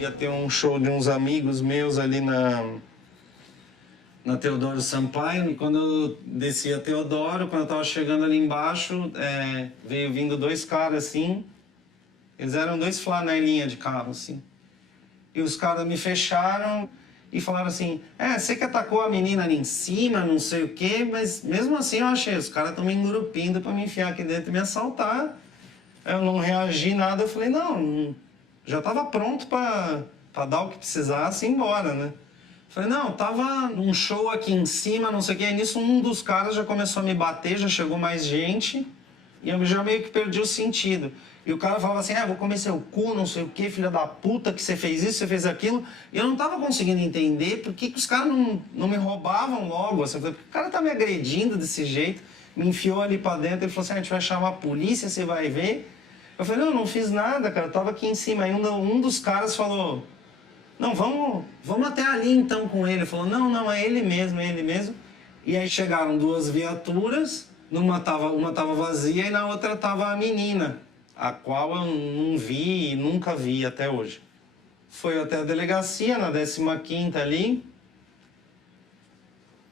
Ia ter um show de uns amigos meus ali na Teodoro Sampaio, e quando eu desci a Teodoro, quando eu tava chegando ali embaixo, veio vindo dois caras assim, eles eram dois flanelinha de carro assim, e os caras me fecharam e falaram assim, você que atacou a menina ali em cima, não sei o quê, mas mesmo assim eu achei, os caras estão me engurupindo pra me enfiar aqui dentro e me assaltar. Eu não reagi nada, eu falei, não, já tava pronto pra dar o que precisasse e ir embora, né? Falei, não, tava num show aqui em cima, não sei o quê. E nisso um dos caras já começou a me bater, já chegou mais gente. E eu já meio que perdi o sentido. E o cara falava assim, vou comer seu cu, não sei o quê, filha da puta, que você fez isso, você fez aquilo. E eu não tava conseguindo entender por que os caras não me roubavam logo. Assim, o cara tá me agredindo desse jeito, me enfiou ali pra dentro. Ele falou assim, a gente vai chamar a polícia, você vai ver. Eu falei, não fiz nada, cara, eu tava aqui em cima. Aí um dos caras falou, não, vamos até ali então com ele. Ele falou, não, é ele mesmo, é ele mesmo. E aí chegaram duas viaturas, uma tava vazia e na outra tava a menina, a qual eu não vi e nunca vi até hoje. Foi até a delegacia, na 15ª ali.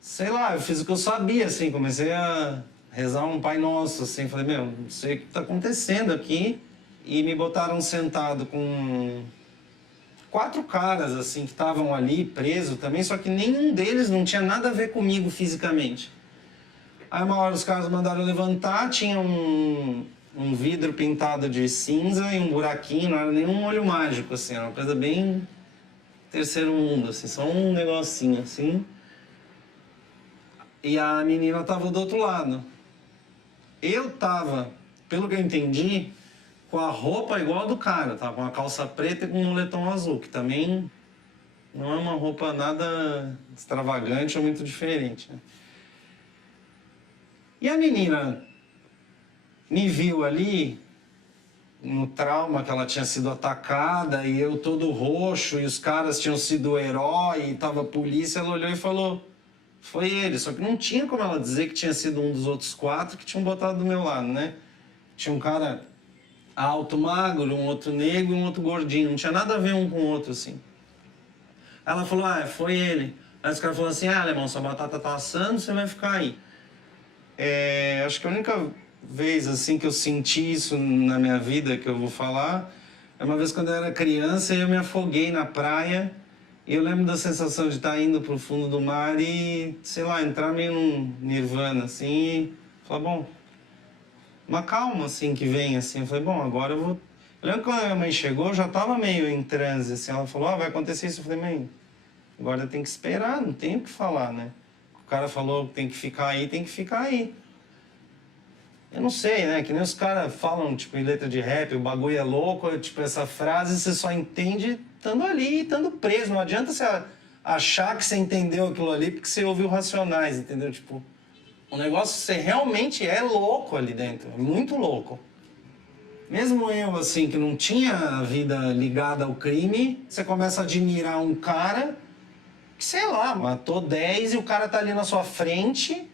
Sei lá, eu fiz o que eu sabia, assim, comecei a rezar um Pai Nosso, assim, falei, não sei o que tá acontecendo aqui. E me botaram sentado com 4 caras, assim, que estavam ali, presos também, só que nenhum deles não tinha nada a ver comigo fisicamente. Aí uma hora os caras mandaram levantar, tinha um vidro pintado de cinza e um buraquinho, não era nenhum olho mágico, assim, era uma coisa bem terceiro mundo, assim, só um negocinho, assim. E a menina tava do outro lado. Eu tava, pelo que eu entendi, com a roupa igual a do cara, tava com a calça preta e com um moletom azul, que também não é uma roupa nada extravagante ou muito diferente, né? E a menina me viu ali, no trauma que ela tinha sido atacada, e eu todo roxo, e os caras tinham sido o herói, e tava a polícia, ela olhou e falou, foi ele. Só que não tinha como ela dizer que tinha sido um dos outros 4 que tinham botado do meu lado, né? Tinha um cara alto, magro, um outro negro e um outro gordinho, não tinha nada a ver um com o outro, assim. Ela falou, foi ele. Aí os caras falaram assim, alemão, sua batata tá assando, você vai ficar aí. Acho que a única vez assim que eu senti isso na minha vida que eu vou falar é uma vez quando eu era criança e eu me afoguei na praia e eu lembro da sensação de estar indo pro fundo do mar e, sei lá, entrar meio num nirvana assim e falar, bom, uma calma assim que vem assim, eu falei, bom, agora eu vou... Eu lembro que quando a minha mãe chegou, eu já tava meio em transe assim, ela falou, vai acontecer isso, eu falei, mãe, agora tem que esperar, não tem o que falar, né? O cara falou que tem que ficar aí, tem que ficar aí. Eu não sei, né? Que nem os caras falam, tipo, em letra de rap, o bagulho é louco, tipo, essa frase você só entende estando ali, estando preso. Não adianta você achar que você entendeu aquilo ali porque você ouviu Racionais, entendeu? Tipo, o negócio, você realmente é louco ali dentro, é muito louco. Mesmo eu, assim, que não tinha a vida ligada ao crime, você começa a admirar um cara que, sei lá, matou 10 e o cara tá ali na sua frente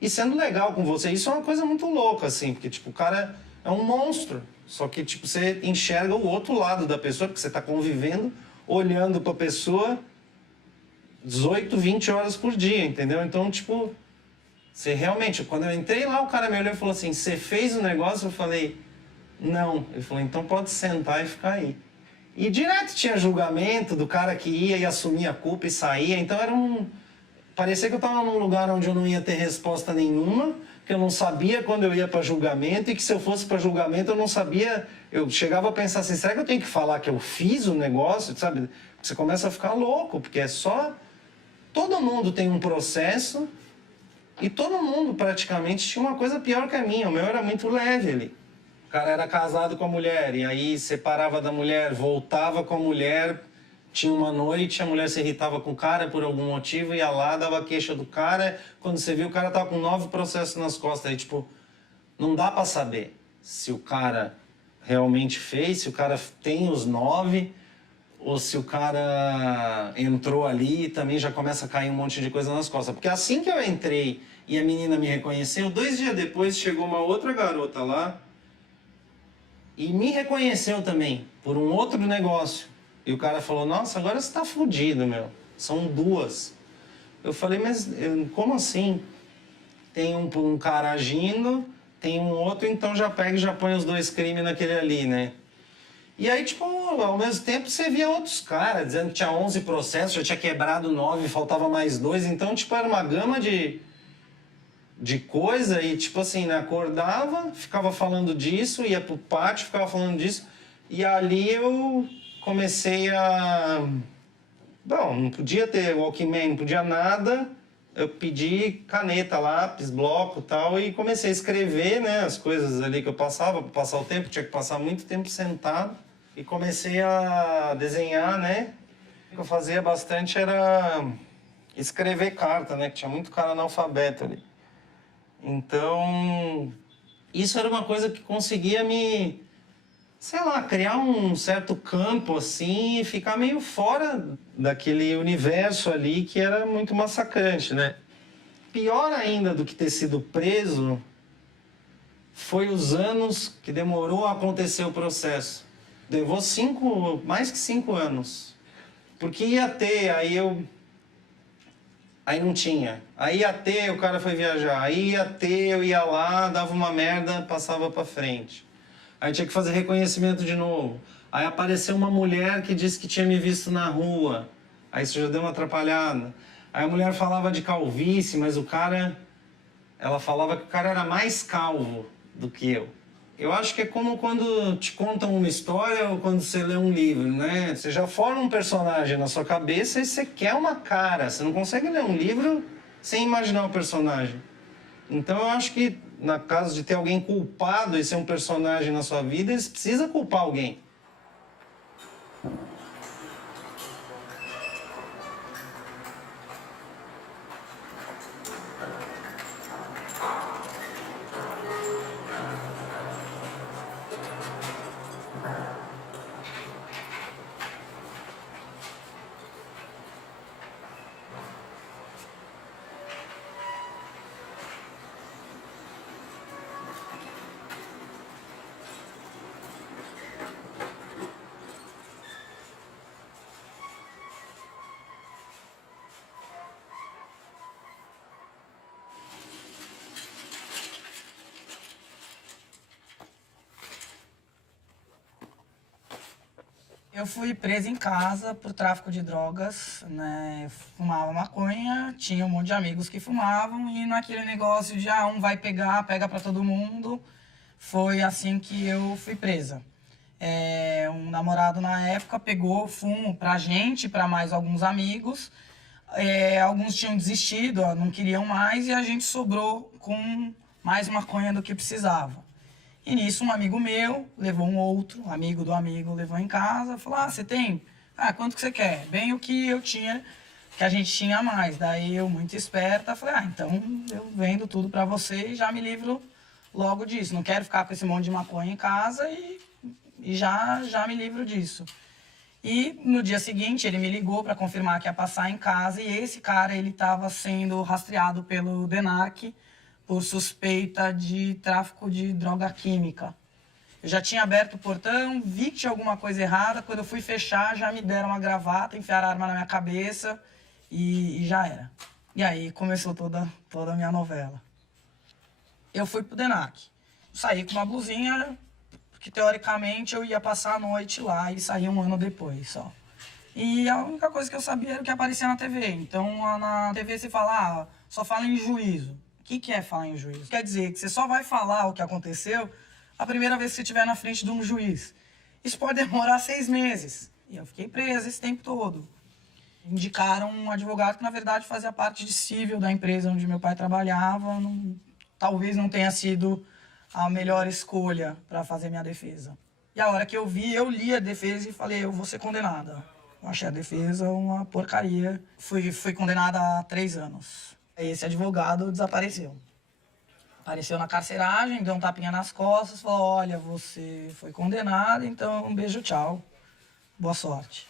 e sendo legal com você. Isso é uma coisa muito louca, assim, porque, tipo, o cara é um monstro. Só que, tipo, você enxerga o outro lado da pessoa, porque você tá convivendo, olhando pra pessoa 18, 20 horas por dia, entendeu? Então, tipo, você realmente... Quando eu entrei lá, o cara me olhou e falou assim, você fez o negócio? Eu falei, não. Ele falou, então pode sentar e ficar aí. E direto tinha julgamento do cara que ia e assumia a culpa e saía. Então era um... Parecia que eu estava num lugar onde eu não ia ter resposta nenhuma, que eu não sabia quando eu ia para julgamento e que se eu fosse para julgamento eu não sabia... Eu chegava a pensar assim, será que eu tenho que falar que eu fiz o negócio, sabe? Você começa a ficar louco, porque é só... Todo mundo tem um processo e todo mundo praticamente tinha uma coisa pior que a minha. O meu era muito leve ali. O cara era casado com a mulher, e aí separava da mulher, voltava com a mulher, tinha uma noite, a mulher se irritava com o cara por algum motivo, ia lá, dava queixa do cara, quando você viu o cara tava com 9 processos nas costas, aí tipo, não dá pra saber se o cara realmente fez, se o cara tem os 9, ou se o cara entrou ali e também já começa a cair um monte de coisa nas costas. Porque assim que eu entrei e a menina me reconheceu, 2 dias depois chegou uma outra garota lá, e me reconheceu também, por um outro negócio. E o cara falou, nossa, agora você tá fudido, meu. São 2. Eu falei, mas como assim? Tem um cara agindo, tem um outro, então já pega e já põe os 2 crimes naquele ali, né? E aí, tipo, ao mesmo tempo você via outros caras dizendo que tinha 11 processos, já tinha quebrado 9, faltava mais 2. Então, tipo, era uma gama de coisa e, tipo assim, né, acordava, ficava falando disso, ia pro pátio, ficava falando disso, e ali eu comecei a... Bom, não podia ter Walkman, não podia nada, eu pedi caneta, lápis, bloco e tal, e comecei a escrever, né, as coisas ali que eu passava, para passar o tempo, tinha que passar muito tempo sentado, e comecei a desenhar, né, o que eu fazia bastante era escrever carta, né, que tinha muito cara analfabeto ali. Então, isso era uma coisa que conseguia me, sei lá, criar um certo campo assim e ficar meio fora daquele universo ali que era muito massacrante, né? Pior ainda do que ter sido preso foi os anos que demorou a acontecer o processo. Levou mais que 5 anos. Porque ia ter, aí não tinha. Aí ia ter, o cara foi viajar. Aí ia ter, eu ia lá, dava uma merda, passava pra frente. Aí tinha que fazer reconhecimento de novo. Aí apareceu uma mulher que disse que tinha me visto na rua. Aí isso já deu uma atrapalhada. Aí a mulher falava de calvície, mas ela falava que o cara era mais calvo do que eu. Eu acho que é como quando te contam uma história ou quando você lê um livro, né? Você já forma um personagem na sua cabeça e você quer uma cara. Você não consegue ler um livro sem imaginar o personagem. Então eu acho que, na caso de ter alguém culpado e ser um personagem na sua vida, eles precisam culpar alguém. Eu fui presa em casa por tráfico de drogas, né? Fumava maconha, tinha um monte de amigos que fumavam e naquele negócio de um vai pegar, pega pra todo mundo, foi assim que eu fui presa. Um namorado na época pegou fumo pra gente, pra mais alguns amigos. Alguns tinham desistido, não queriam mais e a gente sobrou com mais maconha do que precisava. E nisso um amigo meu levou um outro, amigo do amigo, levou em casa, falou, você tem? Quanto que você quer? Bem o que eu tinha, que a gente tinha a mais. Daí eu, muito esperta, falei, então eu vendo tudo pra você e já me livro logo disso. Não quero ficar com esse monte de maconha em casa e já me livro disso. E no dia seguinte ele me ligou para confirmar que ia passar em casa e esse cara, ele estava sendo rastreado pelo DENARC por suspeita de tráfico de droga química. Eu já tinha aberto o portão, vi que tinha alguma coisa errada, quando eu fui fechar já me deram uma gravata, enfiaram a arma na minha cabeça e já era. E aí começou toda a minha novela. Eu fui pro DENARC, saí com uma blusinha, porque teoricamente eu ia passar a noite lá e sair um ano depois só. E a única coisa que eu sabia era o que aparecia na TV. Então na TV se fala, só fala em juízo. O que é falar em juízo? Quer dizer que você só vai falar o que aconteceu a primeira vez que você estiver na frente de um juiz. Isso pode demorar 6 meses. E eu fiquei presa esse tempo todo. Indicaram um advogado que, na verdade, fazia parte de civil da empresa onde meu pai trabalhava. Talvez não tenha sido a melhor escolha para fazer minha defesa. E a hora que eu vi, eu li a defesa e falei, eu vou ser condenada. Eu achei a defesa uma porcaria. Fui condenada a 3 anos. Esse advogado desapareceu. Apareceu na carceragem, deu um tapinha nas costas, falou, olha, você foi condenado, então um beijo, tchau. Boa sorte.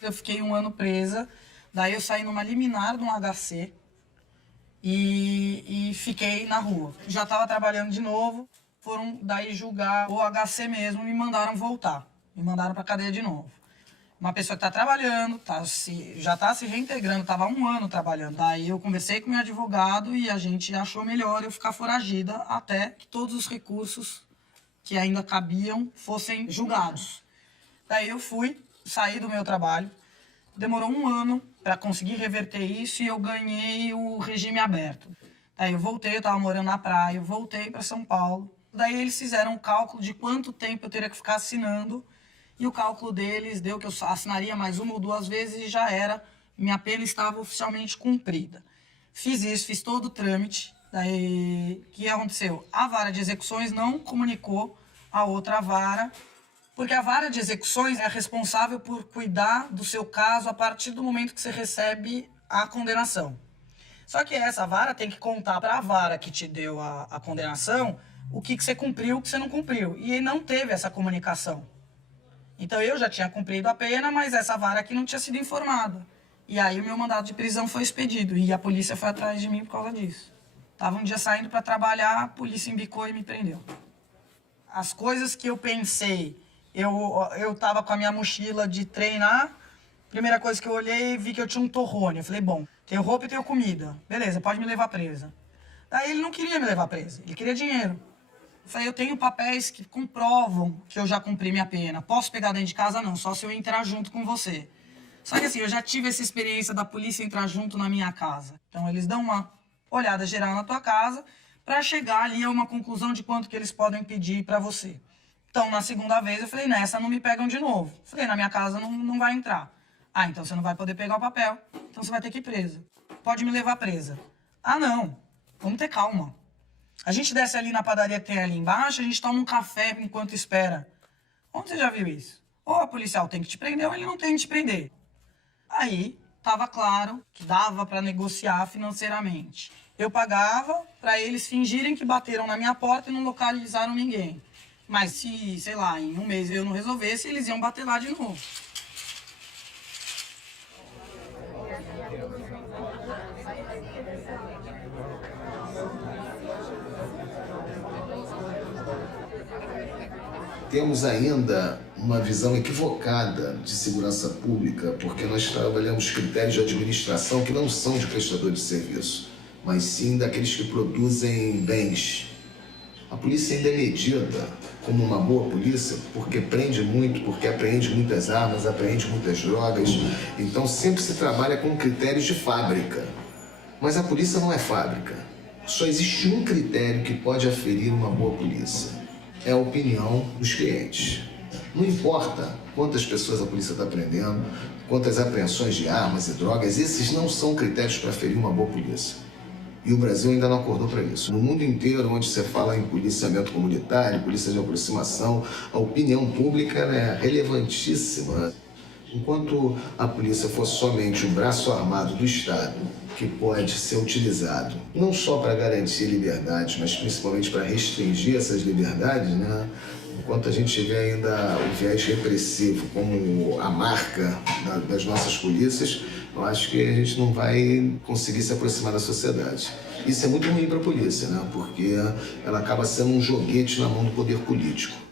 Eu fiquei 1 ano presa, daí eu saí numa liminar de um HC e fiquei na rua. Já estava trabalhando de novo, foram daí julgar o HC mesmo, me mandaram voltar. Me mandaram para cadeia de novo. Uma pessoa que está trabalhando, já está se reintegrando, estava 1 ano trabalhando. Daí eu conversei com meu advogado e a gente achou melhor eu ficar foragida até que todos os recursos que ainda cabiam fossem julgados. Daí eu saí do meu trabalho, demorou 1 ano para conseguir reverter isso e eu ganhei o regime aberto. Daí eu voltei, eu estava morando na praia, eu voltei para São Paulo. Daí eles fizeram um cálculo de quanto tempo eu teria que ficar assinando. E o cálculo deles deu que eu assinaria mais 1 ou 2 vezes e já era. Minha pena estava oficialmente cumprida. Fiz isso, fiz todo o trâmite. Daí, o que aconteceu? A vara de execuções não comunicou a outra vara, porque a vara de execuções é responsável por cuidar do seu caso a partir do momento que você recebe a condenação. Só que essa vara tem que contar para a vara que te deu a condenação o que você cumpriu, o que você não cumpriu. E não teve essa comunicação. Então eu já tinha cumprido a pena, mas essa vara aqui não tinha sido informada. E aí o meu mandado de prisão foi expedido e a polícia foi atrás de mim por causa disso. Tava um dia saindo para trabalhar, a polícia embicou e me prendeu. As coisas que eu pensei, eu tava com a minha mochila de treinar, primeira coisa que eu olhei, vi que eu tinha um torrone. Eu falei, bom, tenho roupa e tenho comida. Beleza, pode me levar presa. Daí ele não queria me levar presa, ele queria dinheiro. Eu falei, eu tenho papéis que comprovam que eu já cumpri minha pena. Posso pegar dentro de casa? Não, só se eu entrar junto com você. Só que assim, eu já tive essa experiência da polícia entrar junto na minha casa. Então eles dão uma olhada geral na tua casa, para chegar ali a uma conclusão de quanto que eles podem pedir para você. Então, na segunda vez, eu falei, nessa não me pegam de novo. Falei, na minha casa não vai entrar. Ah, então você não vai poder pegar o papel, então você vai ter que ir presa. Pode me levar presa. Ah, não, vamos ter calma. A gente desce ali na padaria que tem ali embaixo, a gente toma um café enquanto espera. Onde você já viu isso? Ou a policial tem que te prender ou ele não tem que te prender. Aí, estava claro que dava para negociar financeiramente. Eu pagava para eles fingirem que bateram na minha porta e não localizaram ninguém. Mas se, sei lá, em um mês eu não resolvesse, eles iam bater lá de novo. Temos ainda uma visão equivocada de segurança pública, porque nós trabalhamos critérios de administração que não são de prestador de serviço, mas sim daqueles que produzem bens. A polícia ainda é medida como uma boa polícia porque prende muito, porque apreende muitas armas, apreende muitas drogas. Então sempre se trabalha com critérios de fábrica. Mas a polícia não é fábrica. Só existe um critério que pode aferir uma boa polícia. É a opinião dos clientes. Não importa quantas pessoas a polícia está prendendo, quantas apreensões de armas e drogas, esses não são critérios para aferir uma boa polícia. E o Brasil ainda não acordou para isso. No mundo inteiro, onde você fala em policiamento comunitário, polícia de aproximação, a opinião pública é relevantíssima. Enquanto a polícia for somente o braço armado do Estado, que pode ser utilizado não só para garantir liberdades, mas principalmente para restringir essas liberdades, né? Enquanto a gente tiver ainda o viés repressivo como a marca das nossas polícias, eu acho que a gente não vai conseguir se aproximar da sociedade. Isso é muito ruim para a polícia, né? Porque ela acaba sendo um joguete na mão do poder político.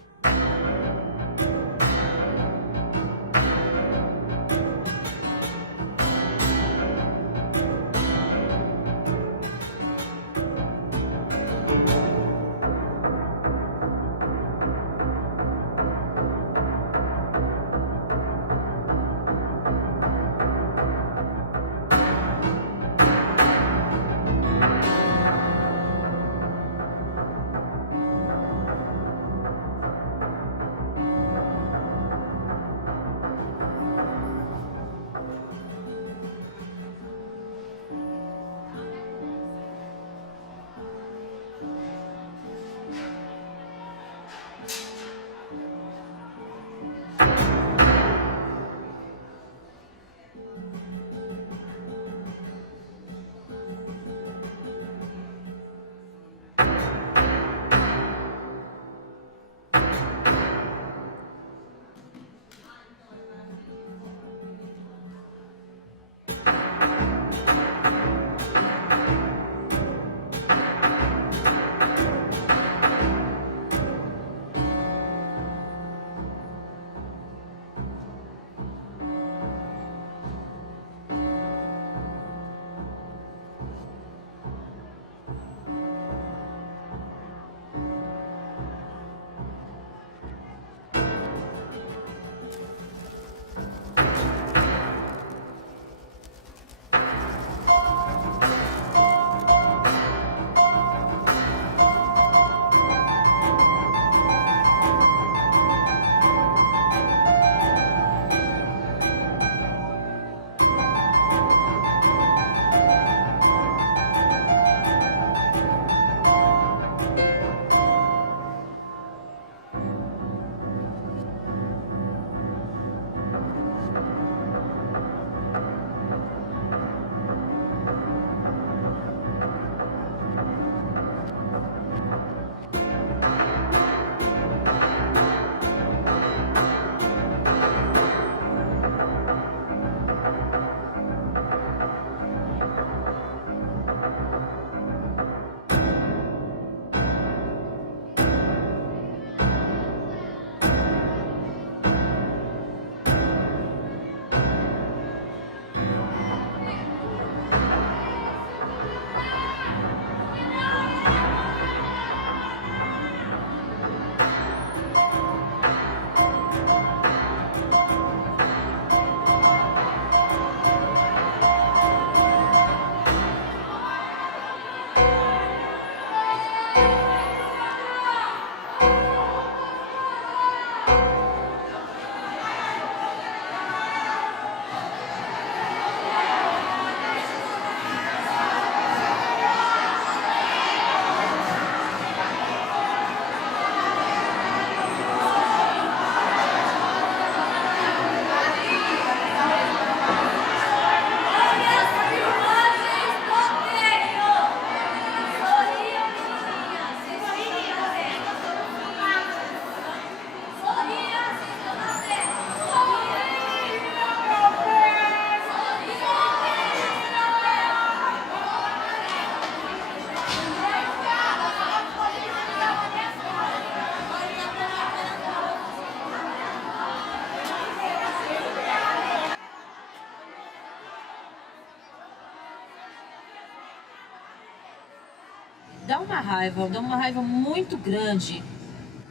uma raiva muito grande.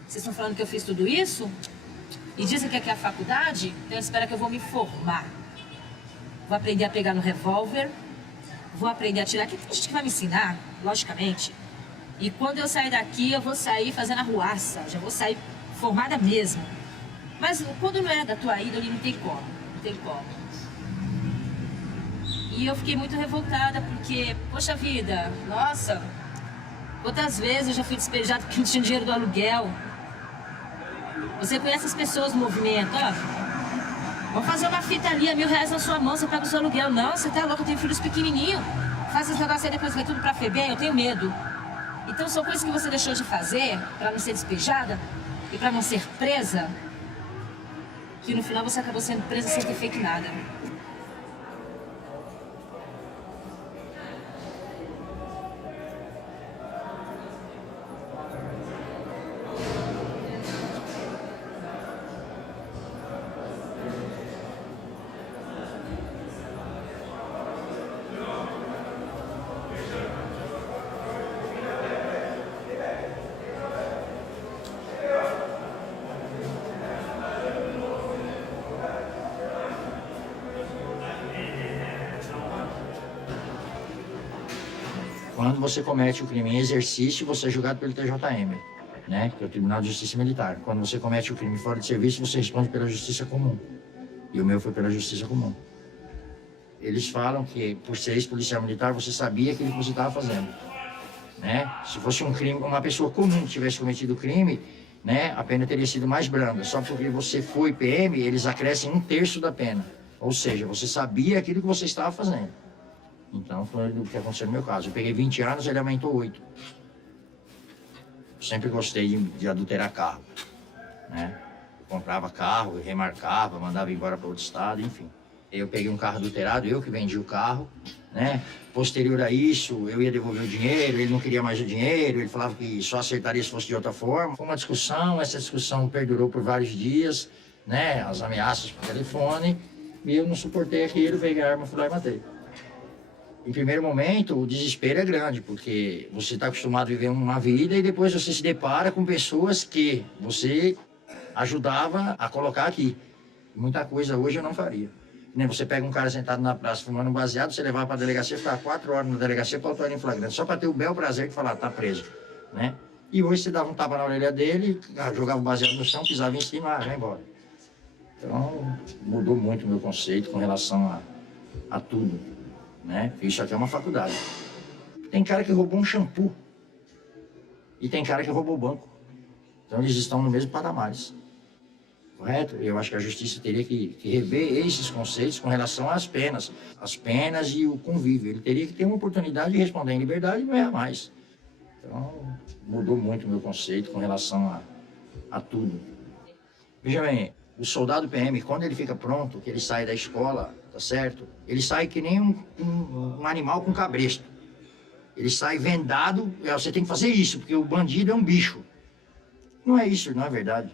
Vocês estão falando que eu fiz tudo isso? E dizem que aqui é a faculdade? Então espera que eu vou me formar. Vou aprender a pegar no revólver, vou aprender a atirar. Aqui tem gente que vai me ensinar, logicamente. E quando eu sair daqui, eu vou sair fazendo arruaça, já vou sair formada mesmo. Mas quando não é da tua índole, não tem como, não tem como. E eu fiquei muito revoltada porque, poxa vida, nossa, quantas vezes eu já fui despejada porque não tinha dinheiro do aluguel. Você conhece as pessoas do movimento, ó. Vamos fazer uma fita ali, R$1.000 na sua mão, você paga o seu aluguel. Não, você tá louco, eu tenho filhos pequenininhos. Faz esse negócio aí, depois vai tudo pra FEBEM, eu tenho medo. Então são coisas que você deixou de fazer pra não ser despejada e pra não ser presa, que no final você acabou sendo presa sem ter feito nada. Quando você comete o crime em exercício, você é julgado pelo TJM, né? Que é o Tribunal de Justiça Militar. Quando você comete o crime fora de serviço, você responde pela Justiça Comum. E o meu foi pela Justiça Comum. Eles falam que, por ser ex-policial militar, você sabia aquilo que você estava fazendo, né? Se fosse um crime, uma pessoa comum que tivesse cometido o crime, né? A pena teria sido mais branda. Só porque você foi PM, eles acrescem 1/3 da pena. Ou seja, você sabia aquilo que você estava fazendo. Então, foi o que aconteceu no meu caso. Eu peguei 20 anos, ele aumentou 8. Eu sempre gostei de adulterar carro, né? Eu comprava carro, eu remarcava, mandava embora para outro estado, enfim. Eu peguei um carro adulterado, eu que vendi o carro, né? Posterior a isso, eu ia devolver o dinheiro, ele não queria mais o dinheiro, ele falava que só acertaria se fosse de outra forma. Foi uma discussão, essa discussão perdurou por vários dias, né? As ameaças por telefone, e eu não suportei aquilo, peguei a arma, fui lá e matei. Em primeiro momento, o desespero é grande, porque você está acostumado a viver uma vida e depois você se depara com pessoas que você ajudava a colocar aqui. Muita coisa hoje eu não faria. Nem você pega um cara sentado na praça fumando um baseado, você levar para a delegacia, ficar 4 horas na delegacia para autuar em flagrante, só para ter o bel prazer de falar, tá preso, né? E hoje você dava um tapa na orelha dele, jogava o baseado no chão, pisava em cima, vai embora. Então, mudou muito o meu conceito com relação a tudo, né? Isso aqui é uma faculdade. Tem cara que roubou um shampoo e tem cara que roubou o banco. Então eles estão no mesmo patamares. Correto? Eu acho que a justiça teria que rever esses conceitos com relação às penas. As penas e o convívio. Ele teria que ter uma oportunidade de responder em liberdade e não errar mais. Então, mudou muito o meu conceito com relação a tudo. Veja bem, o soldado PM, quando ele fica pronto, que ele sai da escola, tá certo? Ele sai que nem um animal com cabresto. Ele sai vendado, você tem que fazer isso, porque o bandido é um bicho. Não é isso, não é verdade.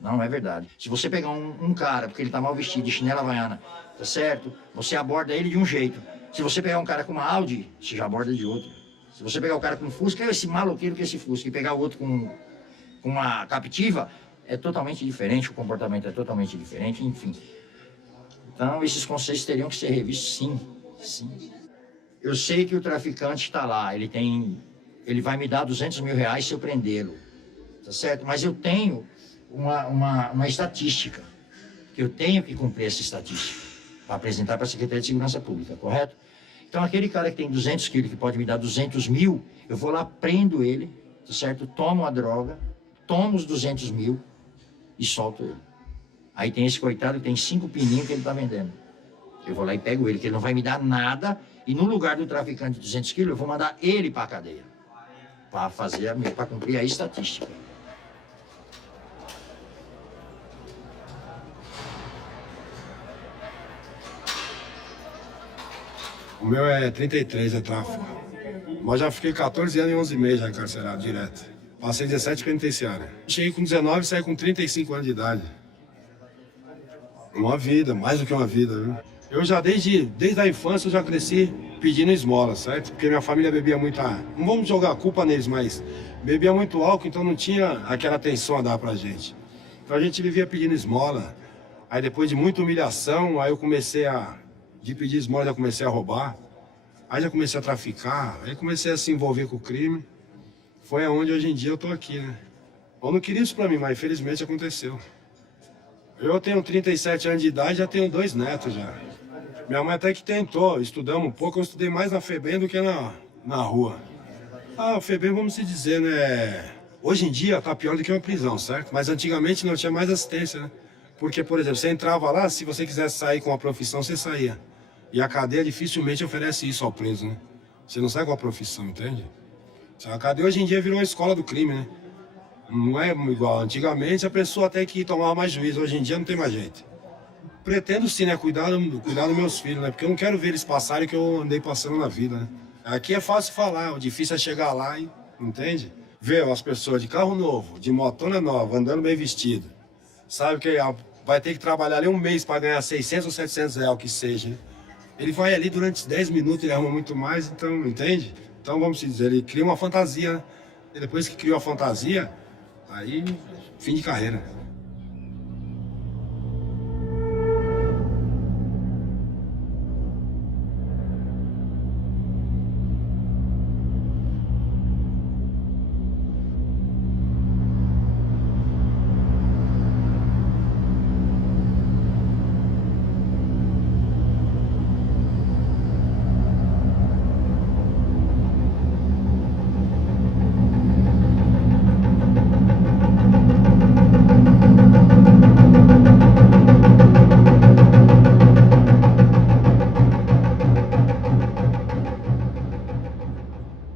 Não é verdade. Se você pegar um cara, porque ele tá mal vestido, de chinela havaiana, tá certo? Você aborda ele de um jeito. Se você pegar um cara com uma Audi, você já aborda de outro. Se você pegar o cara com um Fusca, é esse maloqueiro que é esse Fusca. E pegar o outro com uma Captiva, é totalmente diferente, o comportamento é totalmente diferente, enfim. Então, esses conceitos teriam que ser revistos, sim. Sim. Eu sei que o traficante está lá, ele vai me dar R$200 mil se eu prendê-lo, tá certo? Mas eu tenho uma estatística, que eu tenho que cumprir essa estatística, para apresentar para a Secretaria de Segurança Pública, correto? Então, aquele cara que tem 200 quilos, que pode me dar 200 mil, eu vou lá, prendo ele, tá certo? Tomo a droga, tomo os 200 mil e solto ele. Aí tem esse coitado que tem 5 pininhos que ele está vendendo. Eu vou lá e pego ele, que ele não vai me dar nada, e no lugar do traficante de 200 quilos, eu vou mandar ele para a cadeia, para cumprir a estatística. O meu é 33, é tráfico. Mas já fiquei 14 anos e 11 meses já encarcerado, direto. Passei 17 penitenciárias. Cheguei com 19 e saí com 35 anos de idade. Uma vida, mais do que uma vida, viu? Eu já desde a infância eu já cresci pedindo esmola, certo? Porque minha família bebia muita... Não vamos jogar a culpa neles, mas bebia muito álcool, então não tinha aquela atenção a dar pra gente. Então a gente vivia pedindo esmola. Aí depois de muita humilhação, aí eu comecei de pedir esmola, já comecei a roubar. Aí já comecei a traficar, aí comecei a se envolver com o crime. Foi aonde hoje em dia eu tô aqui, né? Eu não queria isso pra mim, mas infelizmente aconteceu. Eu tenho 37 anos de idade, já tenho 2 netos já. Minha mãe até que tentou, estudamos um pouco, eu estudei mais na FEBEM do que na rua. A FEBEM, vamos se dizer, né? Hoje em dia tá pior do que uma prisão, certo? Mas antigamente não tinha mais assistência, né? Porque, por exemplo, você entrava lá, se você quisesse sair com uma profissão, você saía. E a cadeia dificilmente oferece isso ao preso, né? Você não sai com a profissão, entende? A cadeia hoje em dia virou uma escola do crime, né? Não é igual. Antigamente a pessoa até que tomava mais juízo, hoje em dia não tem mais jeito. Pretendo sim, né? Cuidar dos meus filhos, né? Porque eu não quero ver eles passarem o que eu andei passando na vida, né? Aqui é fácil falar, o difícil é chegar lá e... Entende? Ver as pessoas de carro novo, de motona nova, andando bem vestido. Sabe que vai ter que trabalhar ali um mês para ganhar 600 ou 700 reais, que seja, né? Ele vai ali durante 10 minutos, ele arruma muito mais, então, entende? Então, vamos dizer, ele cria uma fantasia, né? E depois que criou a fantasia, aí, fim de carreira.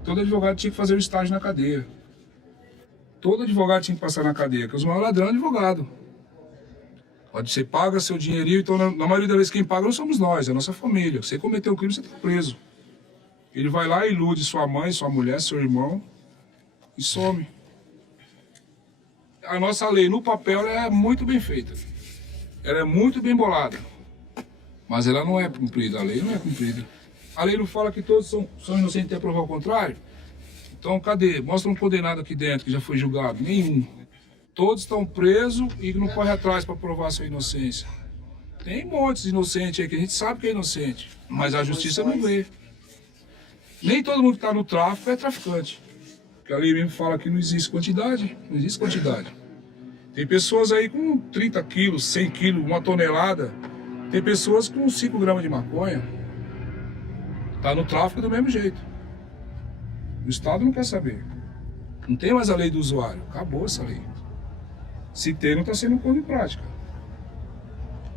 Todo advogado tinha que fazer o estágio na cadeia. Todo advogado tinha que passar na cadeia, porque os maiores ladrões é advogado. Pode ser paga seu dinheirinho, então na maioria das vezes quem paga não somos nós, é a nossa família. Você cometeu um crime, você está preso. Ele vai lá e ilude sua mãe, sua mulher, seu irmão e some. A nossa lei no papel ela é muito bem feita. Ela é muito bem bolada. Mas ela não é cumprida, a lei não é cumprida. A lei não fala que todos são inocentes até provar o contrário? Então, cadê? Mostra um condenado aqui dentro que já foi julgado. Nenhum. Todos estão presos e não correm atrás para provar sua inocência. Tem montes de inocentes aí que a gente sabe que é inocente, mas a justiça não vê. Nem todo mundo que está no tráfico é traficante. Porque a lei mesmo fala que não existe quantidade. Não existe quantidade. Tem pessoas aí com 30 quilos, 100 quilos, 1 tonelada. Tem pessoas com 5 gramas de maconha. Está no tráfico do mesmo jeito. O Estado não quer saber. Não tem mais a lei do usuário. Acabou essa lei. Se tem, não está sendo posto em prática.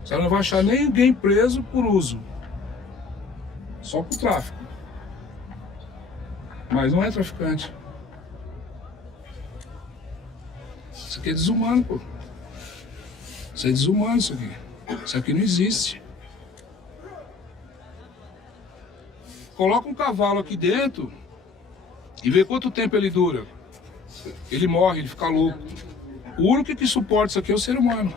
Você não vai achar ninguém preso por uso. Só por tráfico. Mas não é traficante. Isso aqui é desumano, pô. Isso é desumano, isso aqui. Isso aqui não existe. Coloca um cavalo aqui dentro e vê quanto tempo ele dura. Ele morre, ele fica louco. O único que suporta isso aqui é o ser humano.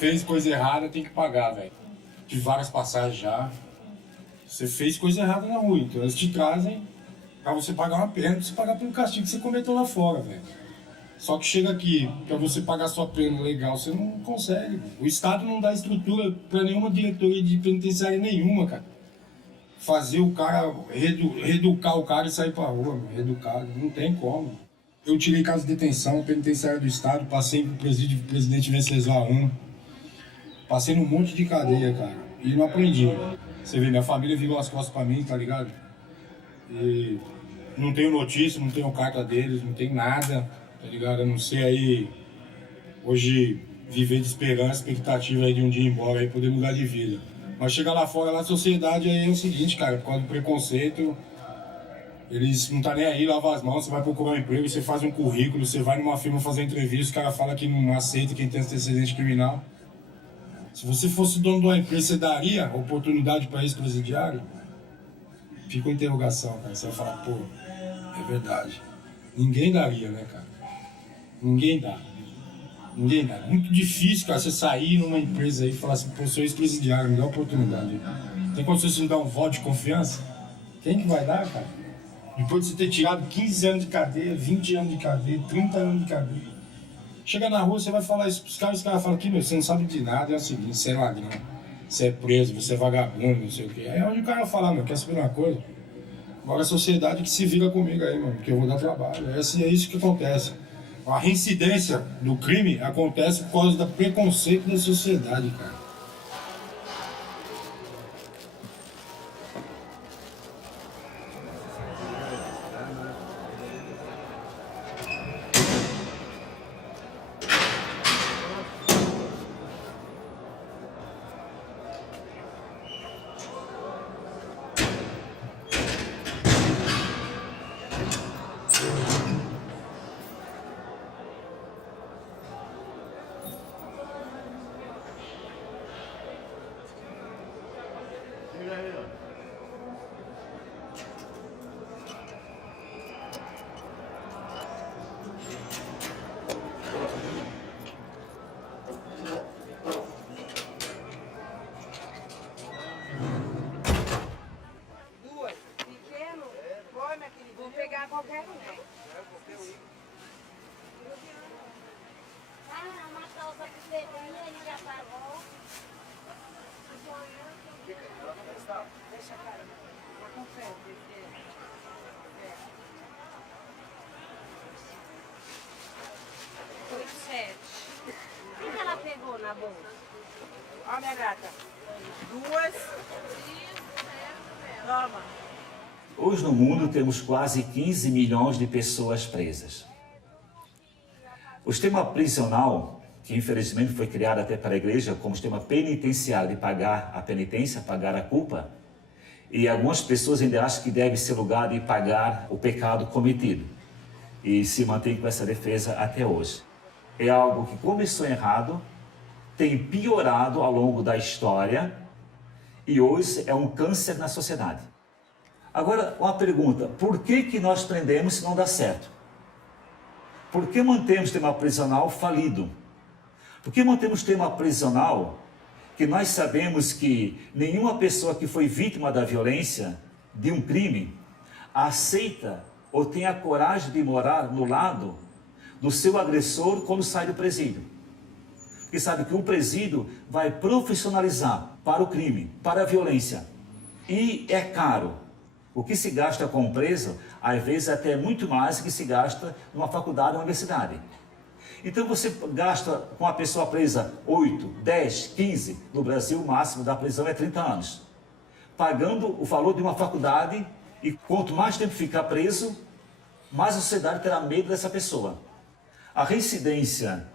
fez coisa errada, tem que pagar, velho. De várias passagens já. Você fez coisa errada na rua, então eles te trazem pra você pagar uma pena, pra você pagar pelo castigo que você cometeu lá fora, velho. Só que chega aqui, pra você pagar sua pena legal, você não consegue. Véio. O Estado não dá estrutura pra nenhuma diretoria de penitenciária nenhuma, cara. Fazer o cara, reeducar o cara e sair pra rua, mano. Reeducar, não tem como. Eu tirei casa de detenção, penitenciária do Estado, passei pro presídio do presidente Venceslau I. Passei num monte de cadeia, cara. E não aprendi. Você vê, minha família virou as costas pra mim, tá ligado? E não tenho notícia, não tenho carta deles, não tenho nada, tá ligado? Eu não sei aí, hoje, viver de esperança, expectativa aí de um dia ir embora, aí poder mudar de vida. Mas chegar lá fora, lá na sociedade, aí é o seguinte, cara, por causa do preconceito, eles não tá nem aí, lava as mãos, você vai procurar um emprego, você faz um currículo, você vai numa firma fazer entrevista, o cara fala que não aceita quem tem antecedente criminal. Se você fosse dono de uma empresa, você daria oportunidade para ex-presidiário? Fica uma interrogação, cara. Você vai falar, pô, é verdade. Ninguém daria, né, cara? Ninguém dá. Ninguém dá. Muito difícil, cara, você sair numa empresa aí e falar assim, pô, sou ex-presidiário, me dá oportunidade. Tem condição de você me dar um voto de confiança? Quem que vai dar, cara? Depois de você ter tirado 15 anos de cadeia, 20 anos de cadeia, 30 anos de cadeia. Chega na rua, você vai falar isso pros caras, os caras falam que, meu, você não sabe de nada, é o seguinte, você é ladrão, você é preso, você é vagabundo, não sei o quê. Aí é onde o cara fala, meu, quer saber uma coisa? Agora a sociedade que se vira comigo aí, mano, que eu vou dar trabalho. É isso que acontece. A reincidência do crime acontece por causa do preconceito da sociedade, cara. O que ela pegou na bolsa? Ó, minha gata. 2. Toma. Hoje no mundo temos quase 15 milhões de pessoas presas. O sistema prisional, que infelizmente foi criado até para a igreja como sistema penitenciário de pagar a penitência, pagar a culpa, e algumas pessoas ainda acham que deve ser lugar de pagar o pecado cometido, e se mantém com essa defesa até hoje. É algo que começou errado, tem piorado ao longo da história e hoje é um câncer na sociedade. Agora, uma pergunta, por que nós prendemos se não dá certo? Por que mantemos o sistema prisional falido? Por que mantemos o sistema prisional que nós sabemos que nenhuma pessoa que foi vítima da violência, de um crime, aceita ou tem a coragem de morar no lado do seu agressor quando sai do presídio? Porque sabe que o presídio vai profissionalizar para o crime, para a violência. E é caro. O que se gasta com o preso, às vezes até muito mais do que se gasta numa faculdade ou universidade. Então você gasta com a pessoa presa 8, 10, 15, no Brasil o máximo da prisão é 30 anos. Pagando o valor de uma faculdade e quanto mais tempo ficar preso, mais a sociedade terá medo dessa pessoa. A reincidência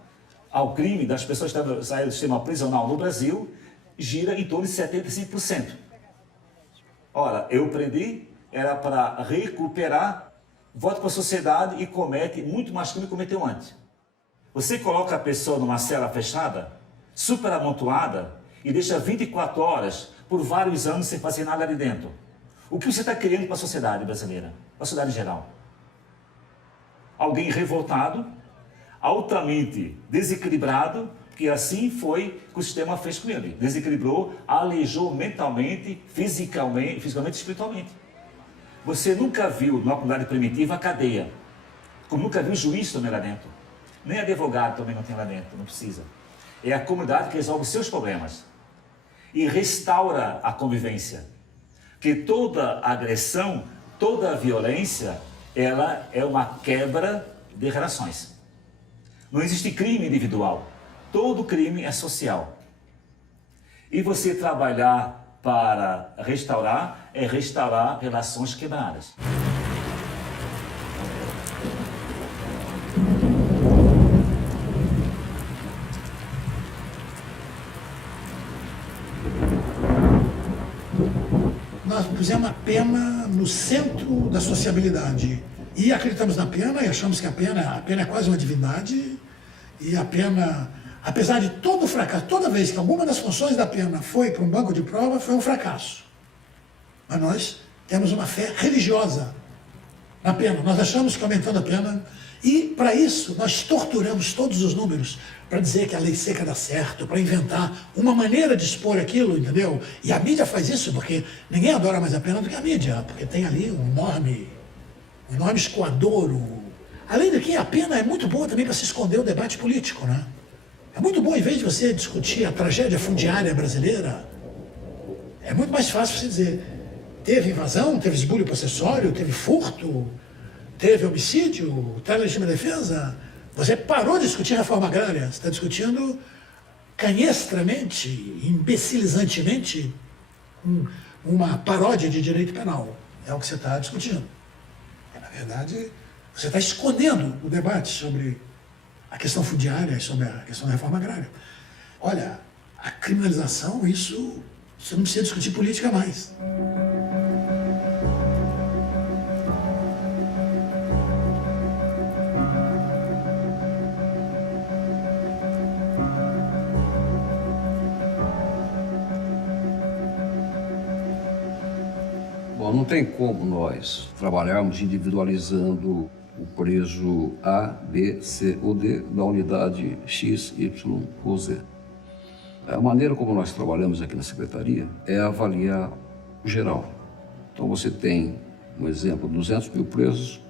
ao crime das pessoas que estão saindo do sistema prisional no Brasil gira em torno de 75%. Ora, eu prendi, era para recuperar, volta para a sociedade e comete muito mais crime que cometeu antes. Você coloca a pessoa numa cela fechada, super amontoada, e deixa 24 horas por vários anos sem fazer nada ali dentro. O que você está criando para a sociedade brasileira, para a sociedade em geral? Alguém revoltado, altamente desequilibrado, Porque assim foi que o sistema fez com ele. Desequilibrou, aleijou mentalmente, fisicamente e espiritualmente. Você nunca viu, numa comunidade primitiva, a cadeia. Como nunca viu juiz também lá dentro. Nem advogado também não tem lá dentro, não precisa. É a comunidade que resolve os seus problemas. E restaura a convivência. Porque toda agressão, toda violência, ela é uma quebra de relações. Não existe crime individual. Todo crime é social. E você trabalhar para restaurar é restaurar relações quebradas. Nós pusemos a pena no centro da sociabilidade. E acreditamos na pena e achamos que a pena é quase uma divindade. E a pena, apesar de todo o fracasso, toda vez que alguma das funções da pena foi para um banco de prova, foi um fracasso. Mas nós temos uma fé religiosa na pena. Nós achamos que aumentando a pena... E, para isso, nós torturamos todos os números para dizer que a lei seca dá certo, para inventar uma maneira de expor aquilo, entendeu? E a mídia faz isso porque ninguém adora mais a pena do que a mídia, porque tem ali um enorme escoadouro. Além de que a pena é muito boa também para se esconder o debate político, né? É muito bom, em vez de você discutir a tragédia fundiária brasileira, é muito mais fácil você dizer, teve invasão, teve esbulho possessório, teve furto, teve homicídio, tá legítima defesa. Você parou de discutir a reforma agrária, você está discutindo canhestramente, imbecilizantemente, uma paródia de direito penal. É o que você está discutindo. Na verdade, você está escondendo o debate sobre a questão fundiária e sobre a questão da reforma agrária. Olha, a criminalização, isso, você não precisa discutir política mais. Bom, não tem como nós trabalharmos individualizando o preso A, B, C ou D da unidade X, Y ou Z. A maneira como nós trabalhamos aqui na Secretaria é avaliar o geral. Então você tem, um exemplo, 200 mil presos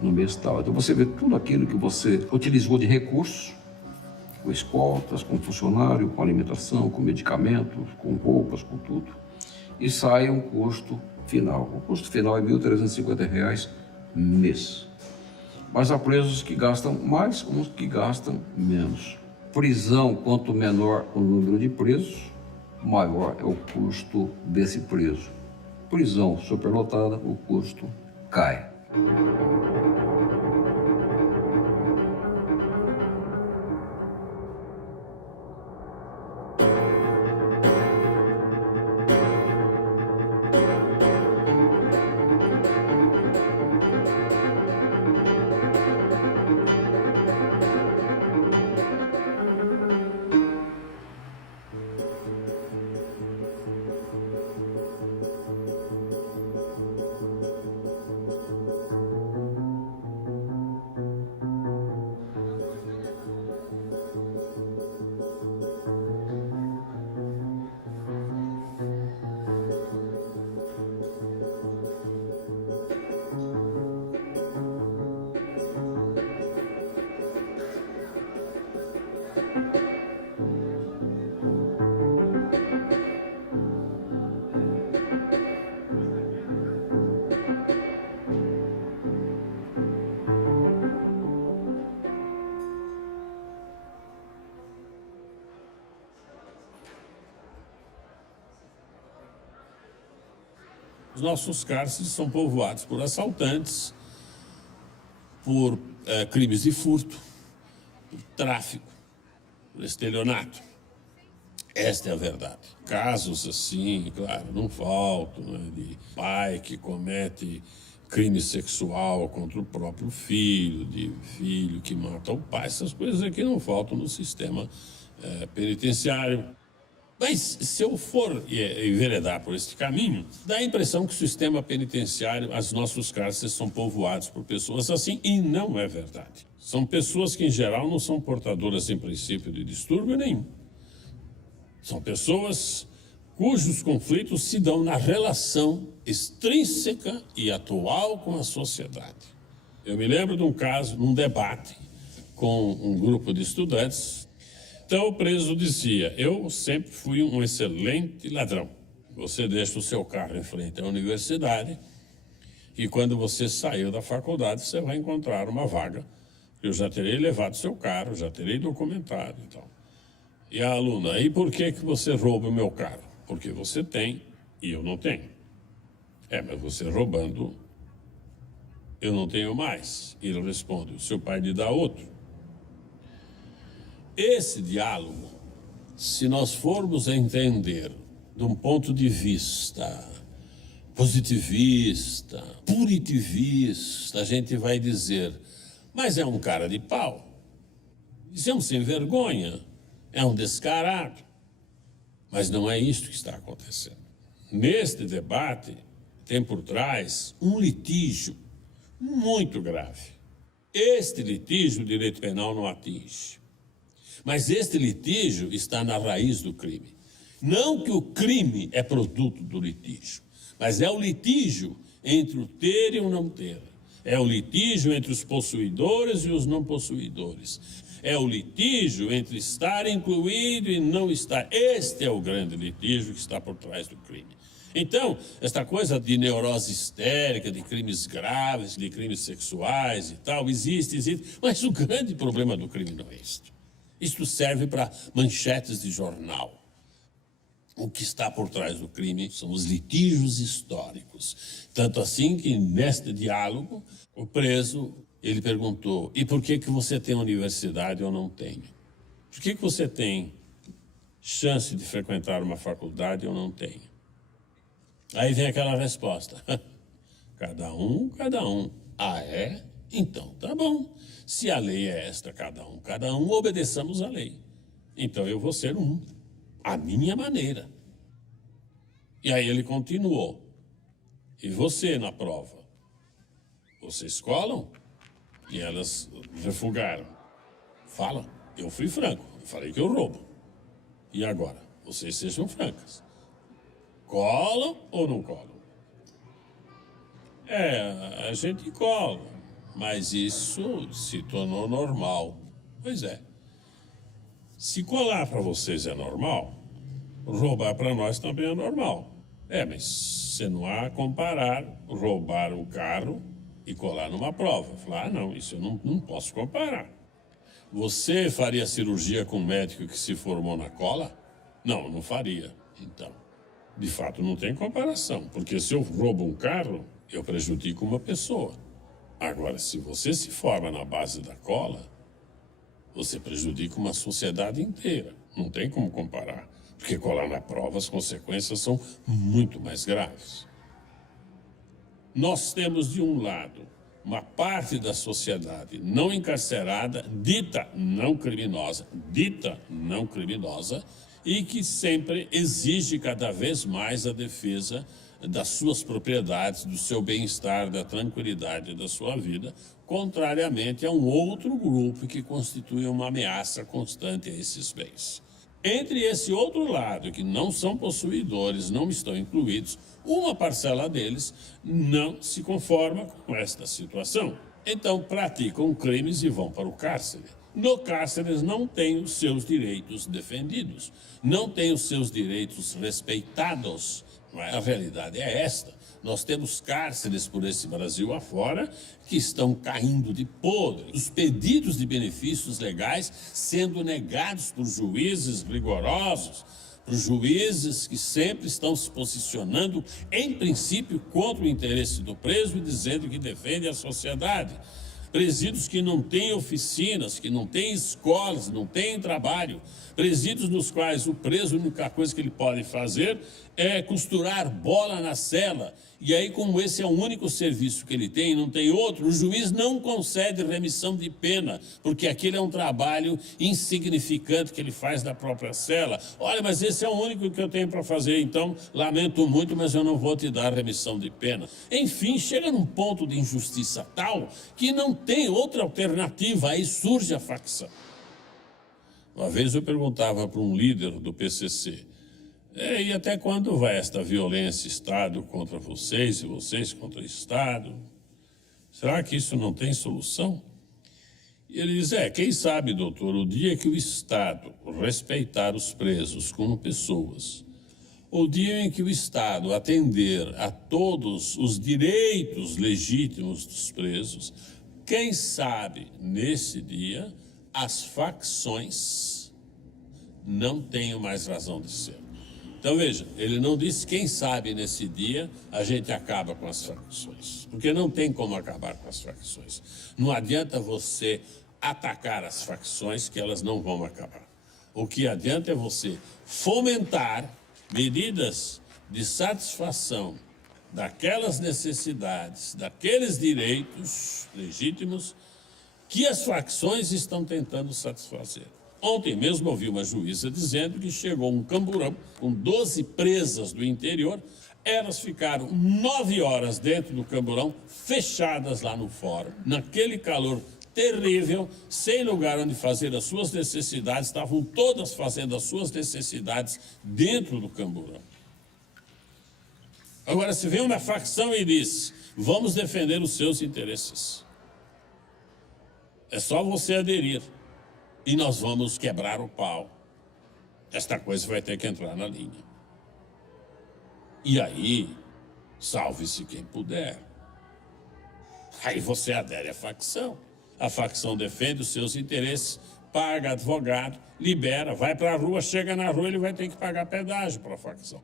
no mês tal. Então você vê tudo aquilo que você utilizou de recursos, com escoltas, com funcionário, com alimentação, com medicamentos, com roupas, com tudo. E sai um custo final. O custo final é R$ 1.350 mês. Mas há presos que gastam mais, uns que gastam menos. Prisão, quanto menor o número de presos, maior é o custo desse preso. Prisão superlotada, o custo cai. Os nossos cárceres são povoados por assaltantes, por crimes de furto, por tráfico, por estelionato. Esta é a verdade. Casos assim, claro, não faltam, né, de pai que comete crime sexual contra o próprio filho, de filho que mata o pai, essas coisas aqui não faltam no sistema penitenciário. Mas se eu for enveredar por este caminho, dá a impressão que o sistema penitenciário, os nossos cárceres são povoados por pessoas assim, e não é verdade. São pessoas que, em geral, não são portadoras, em princípio, de distúrbio nenhum. São pessoas cujos conflitos se dão na relação extrínseca e atual com a sociedade. Eu me lembro de um caso, num debate com um grupo de estudantes. Então o preso dizia: eu sempre fui um excelente ladrão. Você deixa o seu carro em frente à universidade e quando você saiu da faculdade você vai encontrar uma vaga. Eu já terei levado seu carro, já terei documentado e tal. E a aluna: e por que você rouba o meu carro? Porque você tem e eu não tenho. Mas você roubando, eu não tenho mais. E ele responde: o seu pai lhe dá outro. Esse diálogo, se nós formos entender de um ponto de vista positivista, punitivista, a gente vai dizer: mas é um cara de pau, isso é um sem vergonha, é um descarado. Mas não é isso que está acontecendo. Neste debate tem por trás um litígio muito grave. Este litígio o direito penal não atinge. Mas este litígio está na raiz do crime. Não que o crime é produto do litígio, mas é o litígio entre o ter e o não ter. É o litígio entre os possuidores e os não possuidores. É o litígio entre estar incluído e não estar. Este é o grande litígio que está por trás do crime. Então, esta coisa de neurose histérica, de crimes graves, de crimes sexuais e tal, existe, mas o grande problema do crime não é isto. Isto serve para manchetes de jornal. O que está por trás do crime são os litígios históricos. Tanto assim que, neste diálogo, o preso, ele perguntou: e por que você tem universidade e eu não tenho? Por que você tem chance de frequentar uma faculdade e eu não tenho? Aí vem aquela resposta: cada um, cada um. Ah, é? Então tá bom. Se a lei é esta, cada um, obedeçamos a lei. Então eu vou ser um, à minha maneira. E aí ele continuou: e você na prova? Vocês colam? E elas refugaram. Fala, eu fui franco, eu falei que eu roubo. E agora? Vocês sejam francas. Colam ou não colam? A gente cola, mas isso se tornou normal. Pois é. Se colar para vocês é normal, roubar para nós também é normal. Mas você não há a comparar roubar um carro e colar numa prova. Falar: não, isso eu não posso comparar. Você faria cirurgia com um médico que se formou na cola? Não, não faria. Então, de fato, não tem comparação, porque se eu roubo um carro, eu prejudico uma pessoa. Agora, se você se forma na base da cola, você prejudica uma sociedade inteira. Não tem como comparar, porque colar na prova, as consequências são muito mais graves. Nós temos, de um lado, uma parte da sociedade não encarcerada, dita não criminosa, e que sempre exige cada vez mais a defesa das suas propriedades, do seu bem-estar, da tranquilidade da sua vida, contrariamente a um outro grupo que constitui uma ameaça constante a esses bens. Entre esse outro lado, que não são possuidores, não estão incluídos, uma parcela deles não se conforma com esta situação. Então praticam crimes e vão para o cárcere. No cárcere eles não têm os seus direitos defendidos, não têm os seus direitos respeitados. A realidade é esta. Nós temos cárceres por esse Brasil afora que estão caindo de podre. Os pedidos de benefícios legais sendo negados por juízes rigorosos, por juízes que sempre estão se posicionando, em princípio, contra o interesse do preso e dizendo que defende a sociedade. Presídios que não têm oficinas, que não têm escolas, não têm trabalho. Presídios nos quais o preso, a única coisa que ele pode fazer costurar bola na cela. E aí, como esse é o único serviço que ele tem, não tem outro, o juiz não concede remissão de pena, porque aquele é um trabalho insignificante que ele faz da própria cela. Olha, mas esse é o único que eu tenho para fazer, então lamento muito, mas eu não vou te dar remissão de pena. Enfim, chega num ponto de injustiça tal que não tem outra alternativa, aí surge a facção. Uma vez eu perguntava para um líder do PCC, e até quando vai esta violência, Estado contra vocês e vocês contra o Estado? Será que isso não tem solução? E ele diz, quem sabe, doutor, o dia que o Estado respeitar os presos como pessoas, o dia em que o Estado atender a todos os direitos legítimos dos presos, quem sabe, nesse dia, as facções não tenham mais razão de ser. Então, veja, ele não disse, quem sabe nesse dia a gente acaba com as facções. Porque não tem como acabar com as facções. Não adianta você atacar as facções que elas não vão acabar. O que adianta é você fomentar medidas de satisfação daquelas necessidades, daqueles direitos legítimos que as facções estão tentando satisfazer. Ontem mesmo ouvi uma juíza dizendo que chegou um camburão com 12 presas do interior. Elas ficaram 9 horas dentro do camburão, fechadas lá no fórum. Naquele calor terrível, sem lugar onde fazer as suas necessidades, estavam todas fazendo as suas necessidades dentro do camburão. Agora, se vem uma facção e diz, vamos defender os seus interesses, é só você aderir. E nós vamos quebrar o pau. Esta coisa vai ter que entrar na linha. E aí, salve-se quem puder. Aí você adere à facção. A facção defende os seus interesses, paga advogado, libera, vai para a rua, chega na rua, ele vai ter que pagar pedágio para a facção.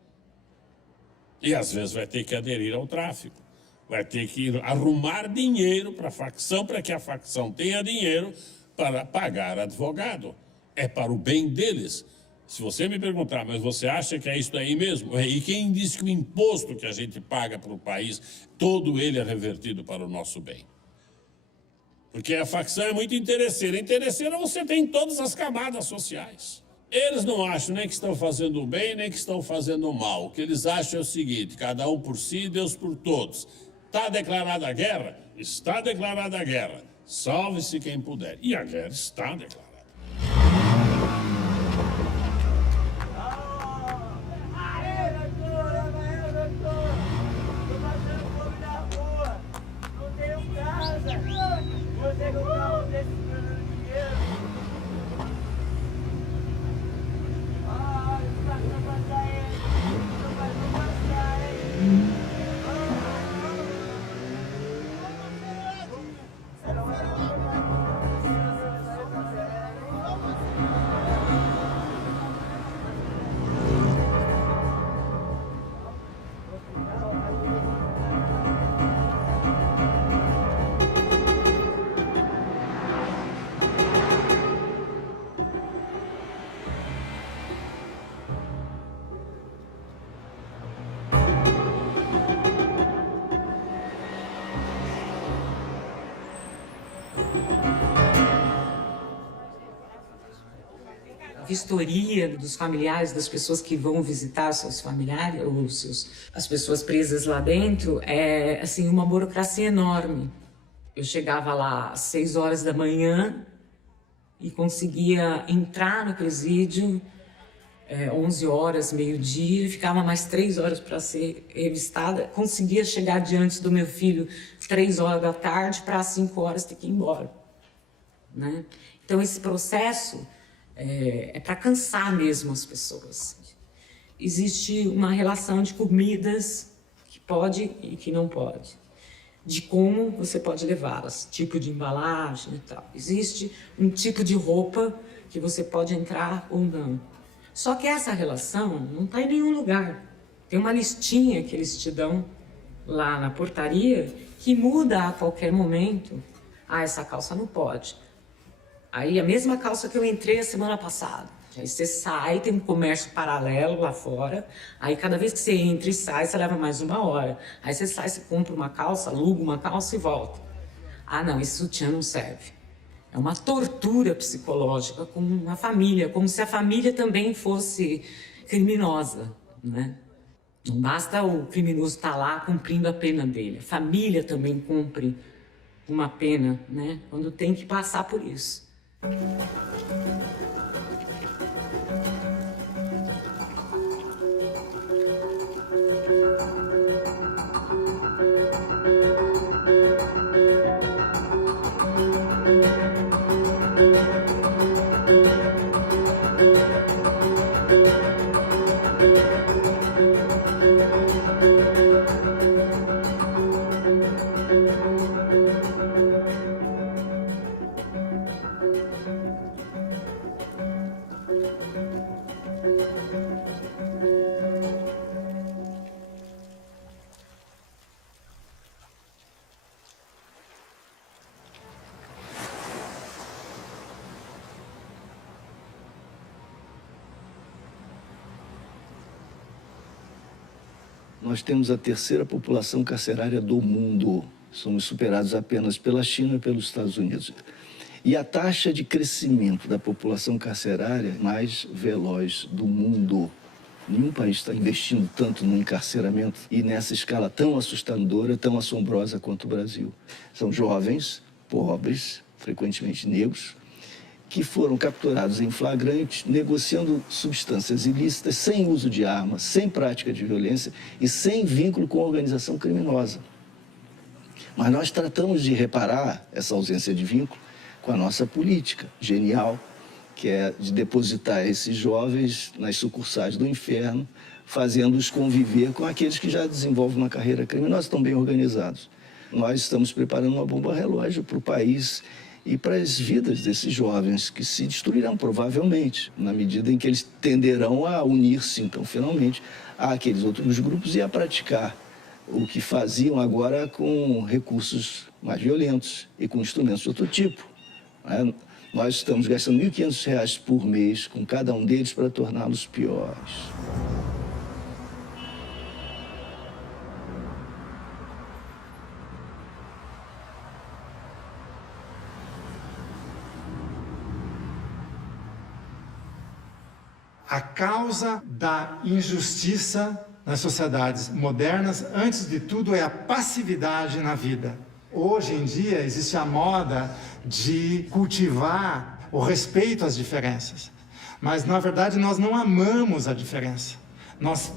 E às vezes vai ter que aderir ao tráfico. Vai ter que arrumar dinheiro para a facção, para que a facção tenha dinheiro para pagar advogado. É para o bem deles. Se você me perguntar, mas você acha que é isso aí mesmo? E quem diz que o imposto que a gente paga para o país, todo ele é revertido para o nosso bem? Porque a facção é muito interesseira. Interesseira você tem em todas as camadas sociais. Eles não acham nem que estão fazendo o bem, nem que estão fazendo o mal. O que eles acham é o seguinte, cada um por si, Deus por todos. Está declarada a guerra? Está declarada a guerra. Salve-se quem puder. E a guerra está declarada. Vistoria dos familiares, das pessoas que vão visitar seus familiares, ou as pessoas presas lá dentro, é assim, uma burocracia enorme. Eu chegava lá às 6 horas da manhã e conseguia entrar no presídio 11 horas, meio-dia, ficava mais 3 horas para ser revistada, conseguia chegar diante do meu filho 3 horas da tarde para às 5 horas ter que ir embora, né? Então esse processo é para cansar mesmo as pessoas. Existe uma relação de comidas que pode e que não pode, de como você pode levá-las, tipo de embalagem e tal. Existe um tipo de roupa que você pode entrar ou não. Só que essa relação não está em nenhum lugar. Tem uma listinha que eles te dão lá na portaria que muda a qualquer momento. Ah, essa calça não pode. Aí a mesma calça que eu entrei a semana passada. Aí você sai, tem um comércio paralelo lá fora, aí cada vez que você entra e sai, você leva mais 1 hora. Aí você sai, você compra uma calça, aluga uma calça e volta. Ah, não, esse sutiã não serve. É uma tortura psicológica com uma família, como se a família também fosse criminosa, né? Não basta o criminoso estar lá cumprindo a pena dele. A família também cumpre uma pena, né? Quando tem que passar por isso. Nós temos a 3ª população carcerária do mundo. Somos superados apenas pela China e pelos Estados Unidos. E a taxa de crescimento da população carcerária mais veloz do mundo. Nenhum país está investindo tanto no encarceramento e nessa escala tão assustadora, tão assombrosa quanto o Brasil. São jovens, pobres, frequentemente negros, que foram capturados em flagrante, negociando substâncias ilícitas, sem uso de armas, sem prática de violência e sem vínculo com a organização criminosa. Mas nós tratamos de reparar essa ausência de vínculo com a nossa política genial, que é de depositar esses jovens nas sucursais do inferno, fazendo-os conviver com aqueles que já desenvolvem uma carreira criminosa, estão bem organizados. Nós estamos preparando uma bomba relógio para o país e para as vidas desses jovens que se destruirão, provavelmente, na medida em que eles tenderão a unir-se, então, finalmente, àqueles outros grupos e a praticar o que faziam agora com recursos mais violentos e com instrumentos de outro tipo. Né? Nós estamos gastando R$ 1.500 por mês com cada um deles para torná-los piores. A causa da injustiça nas sociedades modernas, antes de tudo, é a passividade na vida. Hoje em dia existe a moda de cultivar o respeito às diferenças. Mas, na verdade, nós não amamos a diferença. Nós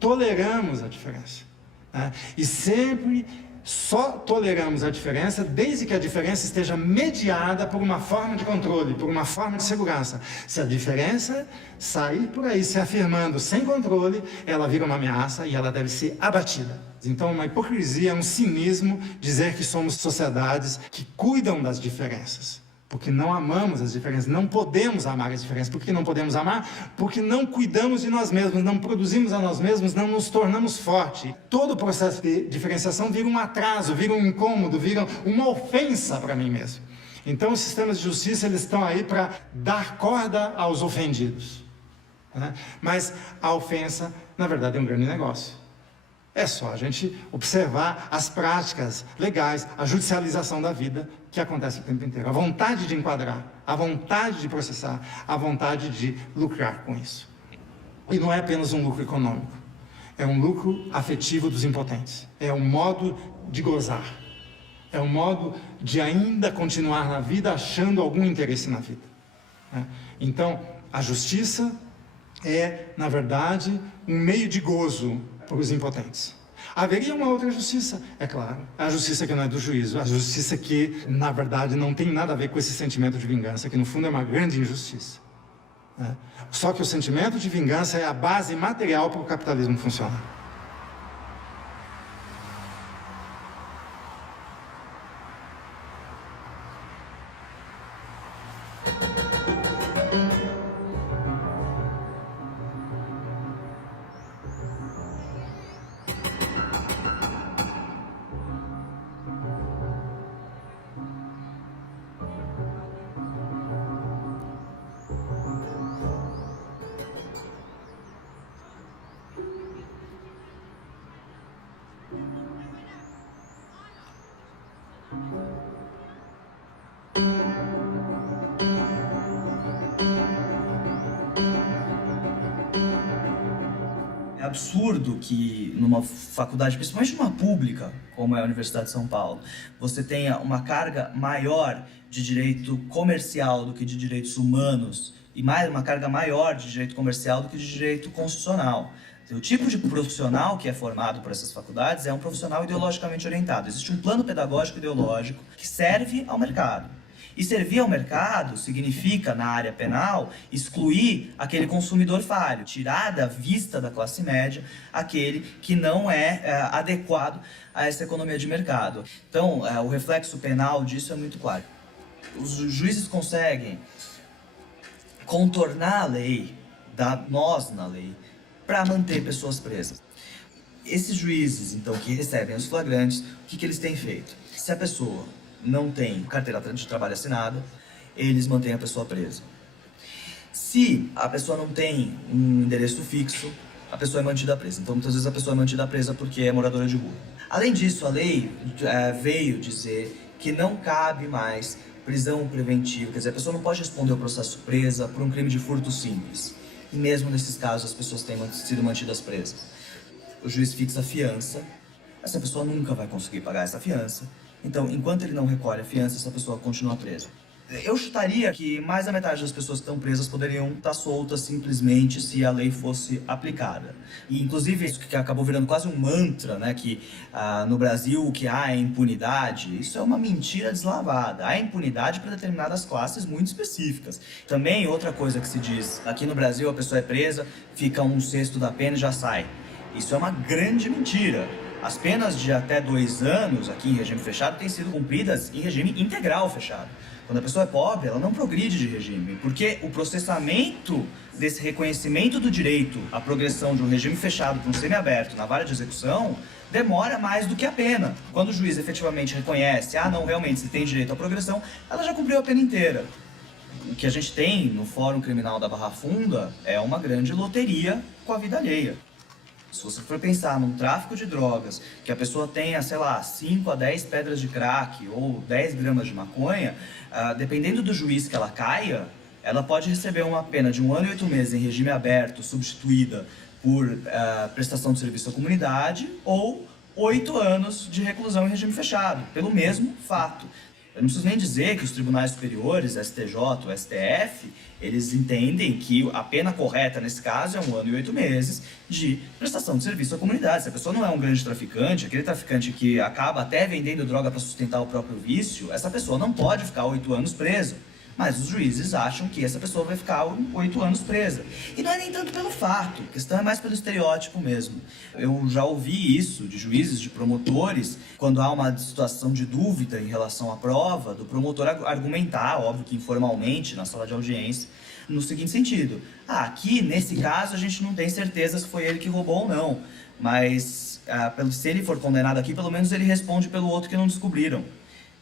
toleramos a diferença. Né? E sempre só toleramos a diferença desde que a diferença esteja mediada por uma forma de controle, por uma forma de segurança. Se a diferença sair por aí se afirmando sem controle, ela vira uma ameaça e ela deve ser abatida. Então, uma hipocrisia, um cinismo dizer que somos sociedades que cuidam das diferenças. Porque não amamos as diferenças, não podemos amar as diferenças. Por que não podemos amar? Porque não cuidamos de nós mesmos, não produzimos a nós mesmos, não nos tornamos fortes. Todo o processo de diferenciação vira um atraso, vira um incômodo, vira uma ofensa para mim mesmo. Então, os sistemas de justiça, eles estão aí para dar corda aos ofendidos. Né? Mas a ofensa, na verdade, é um grande negócio. É só a gente observar as práticas legais, a judicialização da vida que acontece o tempo inteiro. A vontade de enquadrar, a vontade de processar, a vontade de lucrar com isso. E não é apenas um lucro econômico, é um lucro afetivo dos impotentes. É um modo de gozar, é um modo de ainda continuar na vida achando algum interesse na vida. Então, a justiça é, na verdade, um meio de gozo para os impotentes. Haveria uma outra justiça, é claro. A justiça que não é do juízo, a justiça que, na verdade, não tem nada a ver com esse sentimento de vingança, que no fundo é uma grande injustiça. Né? Só que o sentimento de vingança é a base material para o capitalismo funcionar. absurdo que numa faculdade, principalmente numa pública, como é a Universidade de São Paulo, você tenha uma carga maior de direito comercial do que de direitos humanos e uma carga maior de direito comercial do que de direito constitucional. O tipo de profissional que é formado por essas faculdades é um profissional ideologicamente orientado. Existe um plano pedagógico ideológico que serve ao mercado. E servir ao mercado significa, na área penal, excluir aquele consumidor falho, tirar da vista da classe média aquele que não é adequado a essa economia de mercado. Então, o reflexo penal disso é muito claro. Os juízes conseguem contornar a lei, dar nós na lei, para manter pessoas presas. Esses juízes, então, que recebem os flagrantes, o que eles têm feito? Se a pessoa não tem carteira de trabalho assinada, eles mantêm a pessoa presa. Se a pessoa não tem um endereço fixo, a pessoa é mantida presa. Então, muitas vezes a pessoa é mantida presa porque é moradora de rua. Além disso, a lei veio dizer que não cabe mais prisão preventiva, quer dizer, a pessoa não pode responder ao processo presa por um crime de furto simples. E mesmo nesses casos, as pessoas têm sido mantidas presas. O juiz fixa a fiança, essa pessoa nunca vai conseguir pagar essa fiança. Então, enquanto ele não recolhe a fiança, essa pessoa continua presa. Eu chutaria que mais da metade das pessoas que estão presas poderiam estar soltas simplesmente se a lei fosse aplicada. E, inclusive, isso que acabou virando quase um mantra, né, que no Brasil o que há é impunidade. Isso é uma mentira deslavada. Há impunidade para determinadas classes muito específicas. Também, outra coisa que se diz, aqui no Brasil a pessoa é presa, fica 1/6 da pena e já sai. Isso é uma grande mentira. As penas de até 2 anos aqui em regime fechado têm sido cumpridas em regime integral fechado. Quando a pessoa é pobre, ela não progride de regime, porque o processamento desse reconhecimento do direito à progressão de um regime fechado para um semiaberto na vara de execução demora mais do que a pena. Quando o juiz efetivamente reconhece, não, realmente você tem direito à progressão, ela já cumpriu a pena inteira. O que a gente tem no Fórum Criminal da Barra Funda é uma grande loteria com a vida alheia. Se você for pensar num tráfico de drogas, que a pessoa tenha, sei lá, 5 a 10 pedras de crack ou 10 gramas de maconha, dependendo do juiz que ela caia, ela pode receber uma pena de 1 ano e 8 meses em regime aberto, substituída por prestação de serviço à comunidade, ou 8 anos de reclusão em regime fechado, pelo mesmo fato. Eu não preciso nem dizer que os tribunais superiores, STJ ou STF, eles entendem que a pena correta nesse caso é 1 ano e 8 meses de prestação de serviço à comunidade. Se a pessoa não é um grande traficante, aquele traficante que acaba até vendendo droga para sustentar o próprio vício, essa pessoa não pode ficar 8 anos presa. Mas os juízes acham que essa pessoa vai ficar 8 anos presa. E não é nem tanto pelo fato, a questão é mais pelo estereótipo mesmo. Eu já ouvi isso de juízes, de promotores, quando há uma situação de dúvida em relação à prova, do promotor argumentar, óbvio que informalmente, na sala de audiência, no seguinte sentido: aqui, nesse caso, a gente não tem certeza se foi ele que roubou ou não, mas se ele for condenado aqui, pelo menos ele responde pelo outro que não descobriram.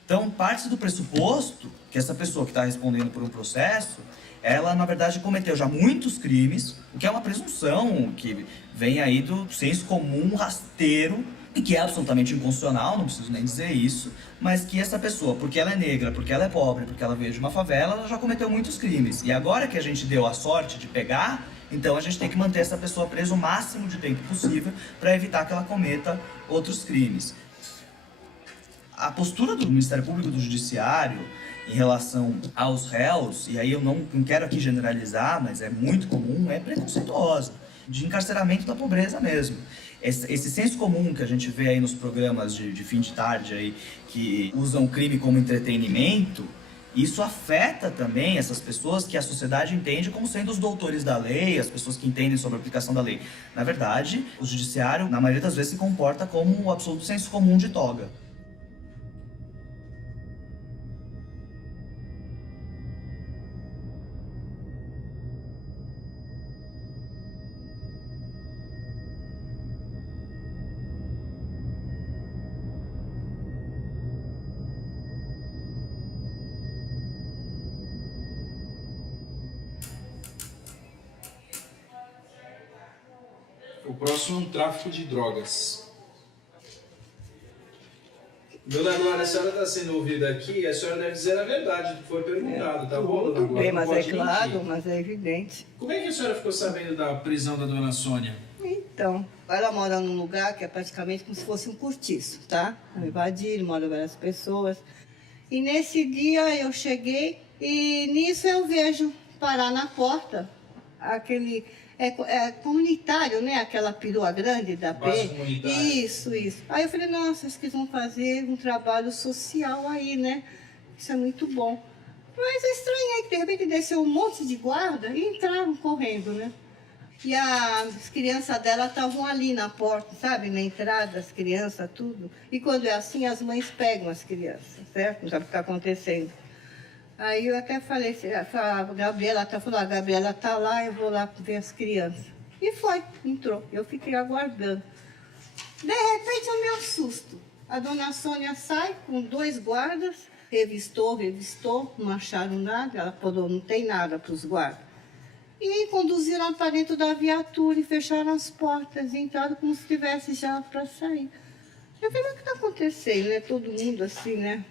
Então, parte do pressuposto que essa pessoa que está respondendo por um processo, ela, na verdade, cometeu já muitos crimes, o que é uma presunção que vem aí do senso comum rasteiro, e que é absolutamente inconstitucional, não preciso nem dizer isso, mas que essa pessoa, porque ela é negra, porque ela é pobre, porque ela veio de uma favela, ela já cometeu muitos crimes. E agora que a gente deu a sorte de pegar, então a gente tem que manter essa pessoa presa o máximo de tempo possível para evitar que ela cometa outros crimes. A postura do Ministério Público e do Judiciário em relação aos réus, e aí eu não quero aqui generalizar, mas é muito comum, é preconceituosa, de encarceramento da pobreza mesmo. Esse senso comum que a gente vê aí nos programas de fim de tarde aí, que usam o crime como entretenimento, isso afeta também essas pessoas que a sociedade entende como sendo os doutores da lei, as pessoas que entendem sobre a aplicação da lei. Na verdade, o Judiciário, na maioria das vezes, se comporta como o absoluto senso comum de toga. O próximo é um tráfico de drogas. Dona Glória, a senhora está sendo ouvida aqui, a senhora deve dizer a verdade do que foi perguntado, tá bom, Dona Glória? Mas é claro, mas é evidente. Como é que a senhora ficou sabendo da prisão da Dona Sônia? Então, Então, ela mora num lugar que é praticamente como se fosse um cortiço, tá? Invadiram, moram várias pessoas. E nesse dia eu cheguei e nisso eu vejo parar na porta aquele... É comunitário, né? Aquela perua grande da P. Isso. Aí eu falei, nossa, acho que eles vão fazer um trabalho social aí, né? Isso é muito bom. Mas eu estranhei que de repente desceu um monte de guarda e entraram correndo, né? E as crianças dela estavam ali na porta, sabe? Na entrada, as crianças, tudo. E quando é assim, as mães pegam as crianças, certo? Não sabe o que está acontecendo. Aí eu até falei, a Gabriela falou, a Gabriela está lá, eu vou lá ver as crianças. E foi, entrou. Eu fiquei aguardando. De repente, o meu susto. A dona Sônia sai com 2 guardas, revistou, não acharam nada. Ela falou, não tem nada para os guardas. E conduziram para dentro da viatura e fecharam as portas e entraram como se estivesse já para sair. Eu falei, mas o que está acontecendo, né? Todo mundo assim, né?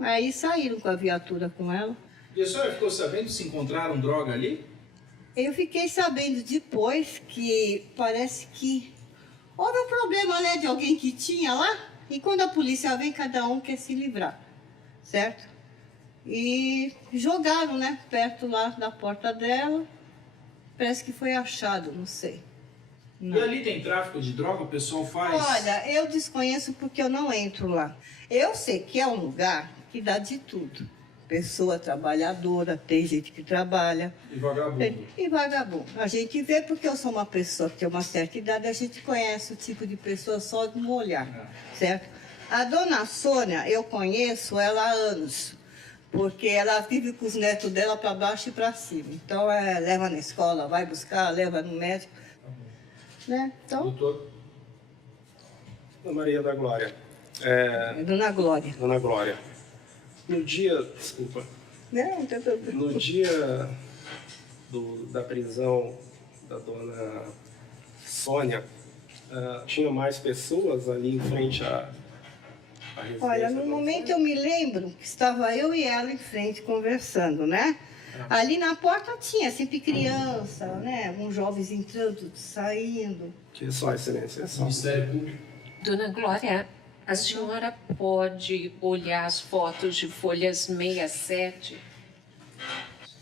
Aí saíram com a viatura com ela. E a senhora ficou sabendo se encontraram droga ali? Eu fiquei sabendo depois que parece que houve um problema, né, de alguém que tinha lá. E quando a polícia vem, cada um quer se livrar, certo? E jogaram, né, perto lá da porta dela. Parece que foi achado, não sei. Não. E ali tem tráfico de droga, o pessoal faz? Olha, eu desconheço porque eu não entro lá. Eu sei que é um lugar que dá de tudo. Pessoa trabalhadora, tem gente que trabalha. E vagabundo. E vagabundo. A gente vê porque eu sou uma pessoa que tem uma certa idade, a gente conhece o tipo de pessoa só de um olhar, certo? A dona Sônia, eu conheço ela há anos, porque ela vive com os netos dela para baixo e para cima. Então, leva na escola, vai buscar, leva no médico. Né? Então... Doutor? Dona Maria da Glória. Dona Glória. Dona Glória. No dia, desculpa. Não, não tem problema. No dia da prisão da dona Sônia, tinha mais pessoas ali em frente à residência? Olha, no momento eu me lembro que estava eu e ela em frente conversando, né? Ali na porta tinha sempre criança, né? Alguns jovens entrando, saindo. Que só, excelência, só. Ministério Público. Dona Glória, a senhora pode olhar as fotos de folhas 67?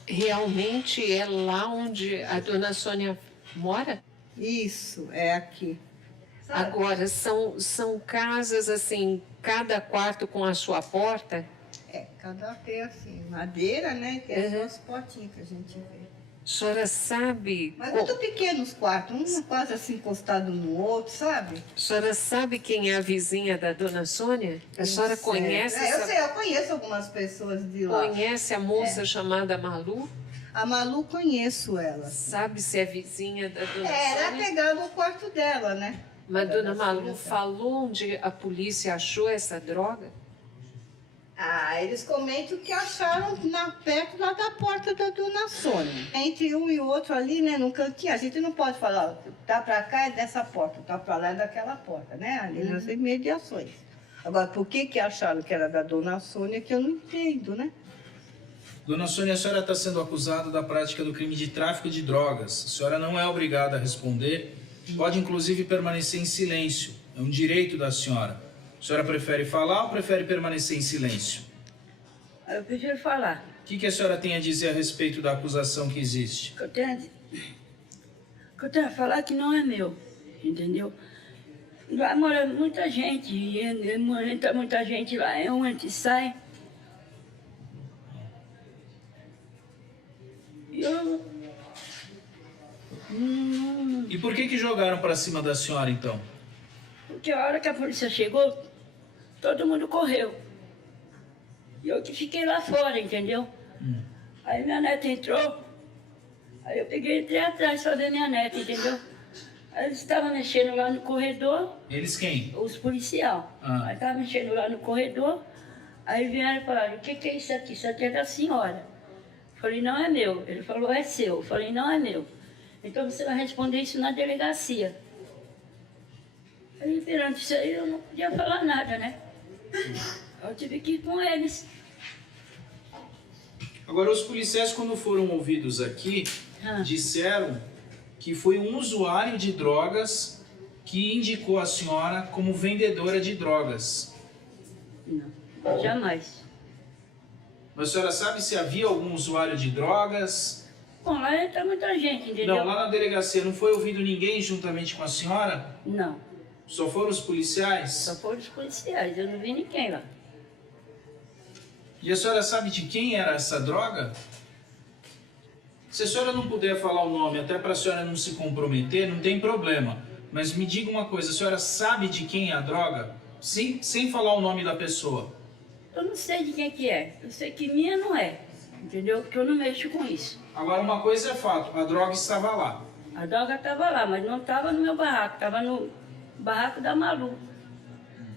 Realmente é lá onde a dona Sônia mora? Isso, é aqui. Agora, são casas assim, cada quarto com a sua porta? Cada tem assim, madeira, né? Tem as 2 portinhas que a gente vê. A senhora sabe... Mas muito pequenos os quartos, um quase assim encostado no outro, sabe? A senhora sabe quem é a vizinha da dona Sônia? A senhora conhece essa... Eu conheço algumas pessoas de lá. Conhece a moça chamada Malu? A Malu, conheço ela. Sabe se é vizinha da dona Sônia? Era pegar no quarto dela, né? Mas dona Malu falou onde a polícia achou essa droga? Eles comentam que acharam perto lá da porta da dona Sônia. Entre um e o outro ali, né, num cantinho. A gente não pode falar, tá pra cá é dessa porta, tá pra lá é daquela porta, né? Ali nas imediações. Agora, por que acharam que era da dona Sônia, que eu não entendo, né? Dona Sônia, a senhora está sendo acusada da prática do crime de tráfico de drogas. A senhora não é obrigada a responder. Pode, inclusive, permanecer em silêncio. É um direito da senhora. A senhora prefere falar ou prefere permanecer em silêncio? Eu prefiro falar. O que a senhora tem a dizer a respeito da acusação que existe? O que eu tenho a falar é que não é meu, entendeu? Lá mora muita gente, e entra muita gente lá, um entra e sai. E por que jogaram para cima da senhora, então? Porque a hora que a polícia chegou, todo mundo correu. E eu que fiquei lá fora, entendeu? Aí minha neta entrou, aí eu peguei e entrei atrás pra ver minha neta, entendeu? Aí eles estavam mexendo lá no corredor. Eles quem? Os policiais. Aí estavam mexendo lá no corredor, aí vieram e falaram, o que é isso aqui? Isso aqui é da senhora. Eu falei, não é meu. Ele falou, é seu. Eu falei, não é meu. Então você vai responder isso na delegacia. Aí, perante isso aí, eu não podia falar nada, né? Eu tive que ir com eles. Agora, os policiais, quando foram ouvidos aqui, disseram que foi um usuário de drogas que indicou a senhora como vendedora de drogas? Não, jamais. Mas a senhora sabe se havia algum usuário de drogas? Bom, lá entra muita gente, entendeu? Não, lá na delegacia não foi ouvido ninguém juntamente com a senhora? Não. Só foram os policiais? Só foram os policiais, eu não vi ninguém lá. E a senhora sabe de quem era essa droga? Se a senhora não puder falar o nome, até para a senhora não se comprometer, não tem problema. Mas me diga uma coisa, a senhora sabe de quem é a droga? Sem falar o nome da pessoa. Eu não sei de quem que é. Eu sei que minha não é, entendeu? Porque eu não mexo com isso. Agora, uma coisa é fato, a droga estava lá. A droga estava lá, mas não estava no meu barraco, estava no barraco da Malu.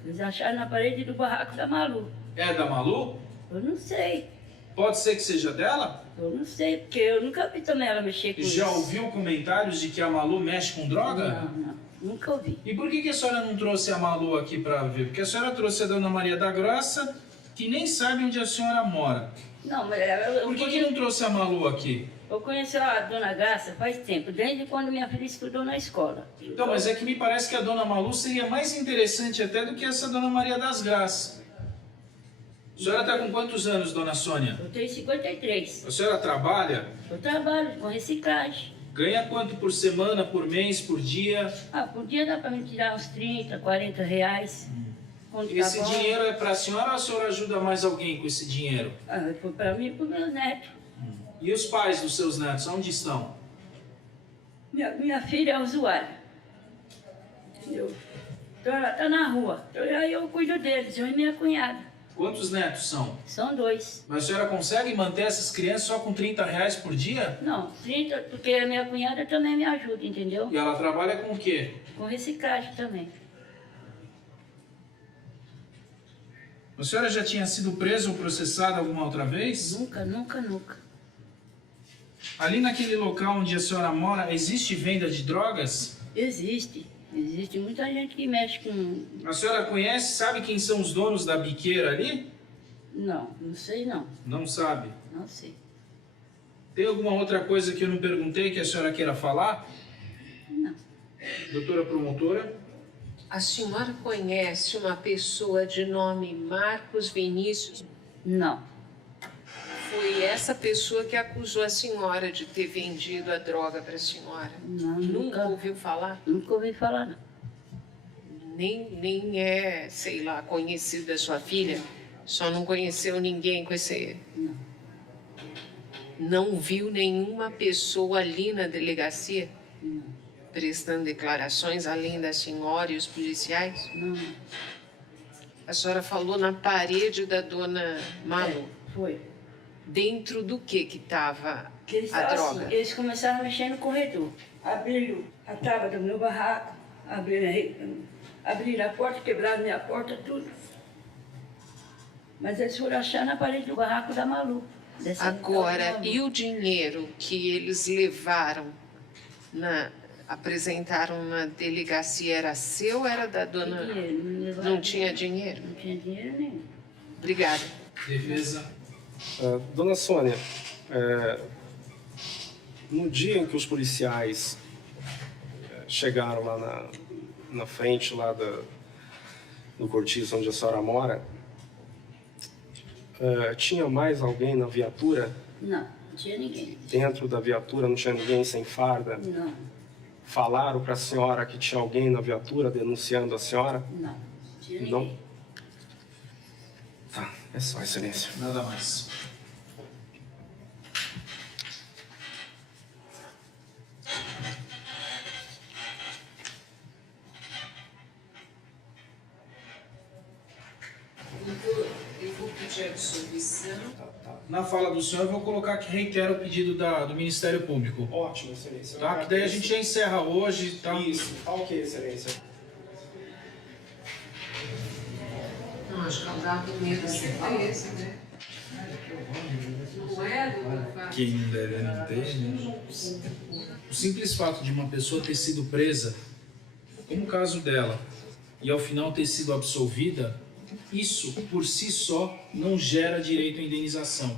Eles acharam na parede do barraco da Malu. É da Malu? Eu não sei. Pode ser que seja dela? Eu não sei, porque eu nunca vi também ela mexer com isso. Já ouviu comentários de que a Malu mexe com droga? Não, nunca ouvi. E por que a senhora não trouxe a Malu aqui para ver? Porque a senhora trouxe a Dona Maria da Graça, que nem sabe onde a senhora mora. Não, mas por que não trouxe a Malu aqui? Eu conheci a Dona Graça faz tempo, desde quando minha filha estudou na escola. Então, mas é que me parece que a Dona Malu seria mais interessante até do que essa Dona Maria das Graças. A senhora está com quantos anos, Dona Sônia? Eu tenho 53. A senhora trabalha? Eu trabalho com reciclagem. Ganha quanto por semana, por mês, por dia? Por dia dá para me tirar uns 30, 40 reais. Esse dinheiro é para a senhora ou a senhora ajuda mais alguém com esse dinheiro? Foi para mim e para os meus netos. E os pais dos seus netos, onde estão? Minha filha é usuária. Entendeu? Então ela está na rua. Aí eu cuido deles, eu e minha cunhada. Quantos netos são? São 2. Mas a senhora consegue manter essas crianças só com 30 reais por dia? Não, 30, porque a minha cunhada também me ajuda, entendeu? E ela trabalha com o quê? Com reciclagem também. A senhora já tinha sido presa ou processada alguma outra vez? Nunca, nunca, nunca. Ali naquele local onde a senhora mora, existe venda de drogas? Existe. Existe muita gente que mexe com... A senhora conhece, sabe quem são os donos da biqueira ali? Não, não sei não. Não sabe? Não sei. Tem alguma outra coisa que eu não perguntei que a senhora queira falar? Não. Doutora promotora? A senhora conhece uma pessoa de nome Marcos Vinícius? Não. Foi essa pessoa que acusou a senhora de ter vendido a droga para a senhora? Não, nunca ouviu falar? Nunca ouvi falar, não. Nem é, sei lá, conhecido da sua filha? Só não conheceu ninguém com esse... Não. Não viu nenhuma pessoa ali na delegacia? Não. Prestando declarações além da senhora e os policiais? Não. A senhora falou na parede da Dona Malu? Foi. Dentro do que estava a droga? Assim, eles começaram a mexer no corredor. Abriram a tábua do meu barraco, abriram a porta, quebraram minha porta, tudo. Mas eles foram achar na parede do barraco da Malu. Agora, e o dinheiro que eles levaram, apresentaram na delegacia, era seu ou era da dona? Não tinha dinheiro? Não tinha dinheiro nenhum. Obrigada. Defesa. Dona Sônia, no dia em que os policiais chegaram lá na frente lá do cortiço onde a senhora mora, tinha mais alguém na viatura? Não, não tinha ninguém. Dentro da viatura não tinha ninguém sem farda? Não. Falaram para a senhora que tinha alguém na viatura denunciando a senhora? Não, não tinha ninguém. Não? Tá, é só, excelência. Nada mais. Eu vou pedir a absolvição. Na fala do senhor, eu vou colocar que reitera o pedido do Ministério Público. Ótimo, excelência. Tá? Que daí a gente já encerra hoje. Tá? Isso, tá ok, excelência. Não, acho que ela dá com medo, certeza, né? Não é, doutor? Quem não deve não ter, né? O simples fato de uma pessoa ter sido presa, como o caso dela, e ao final ter sido absolvida, isso por si só não gera direito à indenização.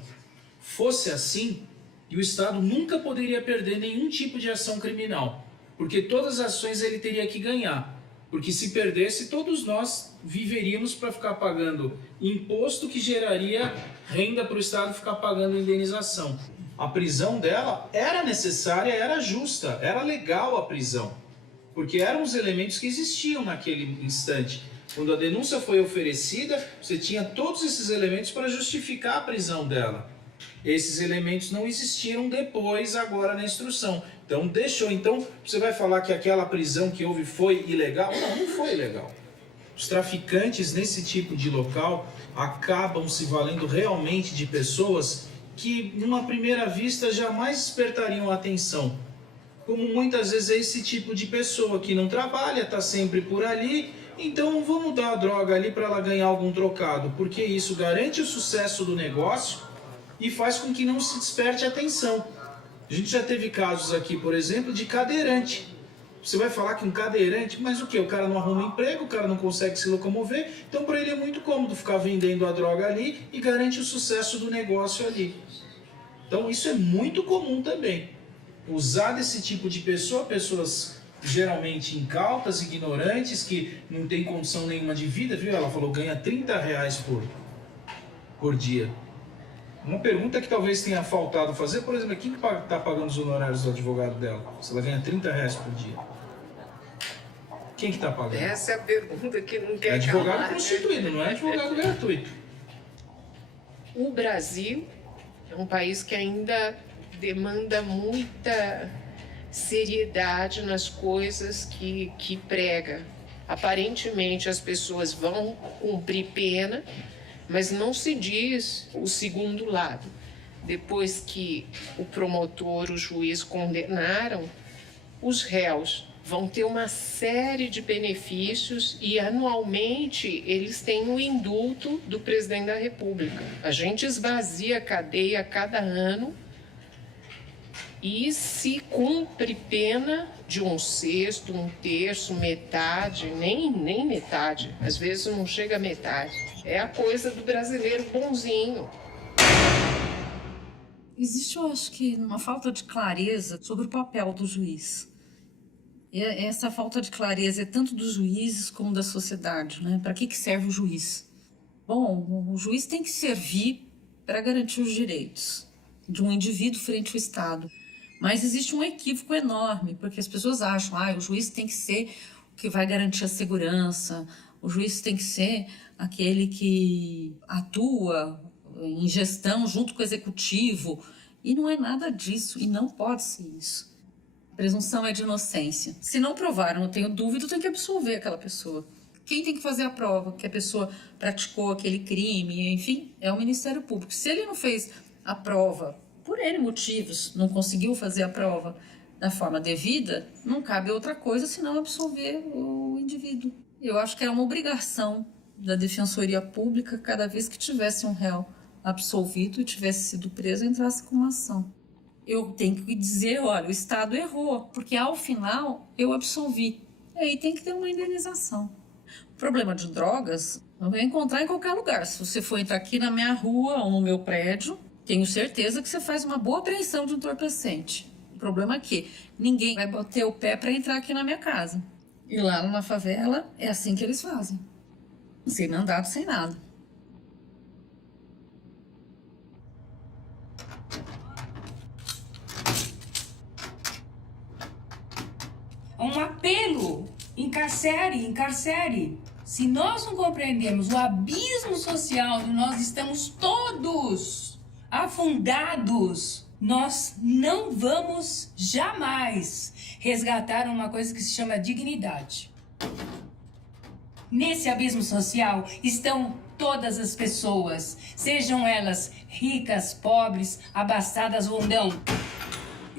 Fosse assim, E o Estado nunca poderia perder nenhum tipo de ação criminal, porque todas as ações ele teria que ganhar. Porque se perdesse, todos nós viveríamos para ficar pagando imposto que geraria renda para o Estado ficar pagando indenização. A prisão dela era necessária, era justa, era legal a prisão, porque eram os elementos que existiam naquele instante. Quando a denúncia foi oferecida, você tinha todos esses elementos para justificar a prisão dela. Esses elementos não existiram depois, agora na instrução. Então deixou. Então você vai falar que aquela prisão que houve foi ilegal? Não, não foi ilegal. Os traficantes nesse tipo de local acabam se valendo realmente de pessoas que, numa primeira vista, jamais despertariam a atenção. Como muitas vezes é esse tipo de pessoa que não trabalha, está sempre por ali, então vamos dar a droga ali para ela ganhar algum trocado, porque isso garante o sucesso do negócio e faz com que não se desperte a atenção. A gente já teve casos aqui, por exemplo, de cadeirante. Você vai falar que um cadeirante, mas o quê? O cara não arruma emprego, o cara não consegue se locomover, então para ele é muito cômodo ficar vendendo a droga ali e garante o sucesso do negócio ali. Então isso é muito comum também. Usar desse tipo de pessoa, pessoas geralmente incautas, ignorantes, que não tem condição nenhuma de vida, viu? Ela falou, ganha R$30 por dia. Uma pergunta que talvez tenha faltado fazer, por exemplo, quem está pagando os honorários do advogado dela? Se ela ganha R$30 por dia. Quem que está pagando? Essa é a pergunta que não quer calar. É advogado calar, constituído, não é advogado gratuito. O Brasil é um país que ainda demanda muita seriedade nas coisas que prega. Aparentemente as pessoas vão cumprir pena, mas não se diz o segundo lado. Depois que o promotor, o juiz condenaram, os réus vão ter uma série de benefícios e anualmente eles têm o indulto do presidente da República. A gente esvazia a cadeia a cada ano e se cumpre pena de 1/6, 1/3, metade, nem metade. Às vezes não chega a metade. É a coisa do brasileiro bonzinho. Existe, eu acho que, uma falta de clareza sobre o papel do juiz. E essa falta de clareza é tanto dos juízes como da sociedade, né? Para que serve o juiz? Bom, o juiz tem que servir para garantir os direitos de um indivíduo frente ao Estado. Mas existe um equívoco enorme, porque as pessoas acham que o juiz tem que ser o que vai garantir a segurança, o juiz tem que ser aquele que atua em gestão junto com o executivo, e não é nada disso, e não pode ser isso. A presunção é de inocência. Se não provaram, eu tenho dúvida, tem que absolver aquela pessoa. Quem tem que fazer a prova que a pessoa praticou aquele crime, enfim, é o Ministério Público. Se ele não fez a prova, por N motivos, não conseguiu fazer a prova da forma devida, não cabe outra coisa senão absolver o indivíduo. Eu acho que é uma obrigação da Defensoria Pública, cada vez que tivesse um réu absolvido e tivesse sido preso, entrasse com uma ação. Eu tenho que dizer, olha, o Estado errou, porque ao final eu absolvi. E aí tem que ter uma indenização. O problema de drogas não vai encontrar em qualquer lugar. Se você for entrar aqui na minha rua ou no meu prédio, tenho certeza que você faz uma boa apreensão de entorpecente. O problema é que ninguém vai bater o pé para entrar aqui na minha casa. E lá numa favela é assim que eles fazem. Sem mandado, sem nada. Um apelo, encarcere. Se nós não compreendemos o abismo social onde nós estamos todos afundados, nós não vamos jamais resgatar uma coisa que se chama dignidade. Nesse abismo social estão todas as pessoas, sejam elas ricas, pobres, abastadas ou não.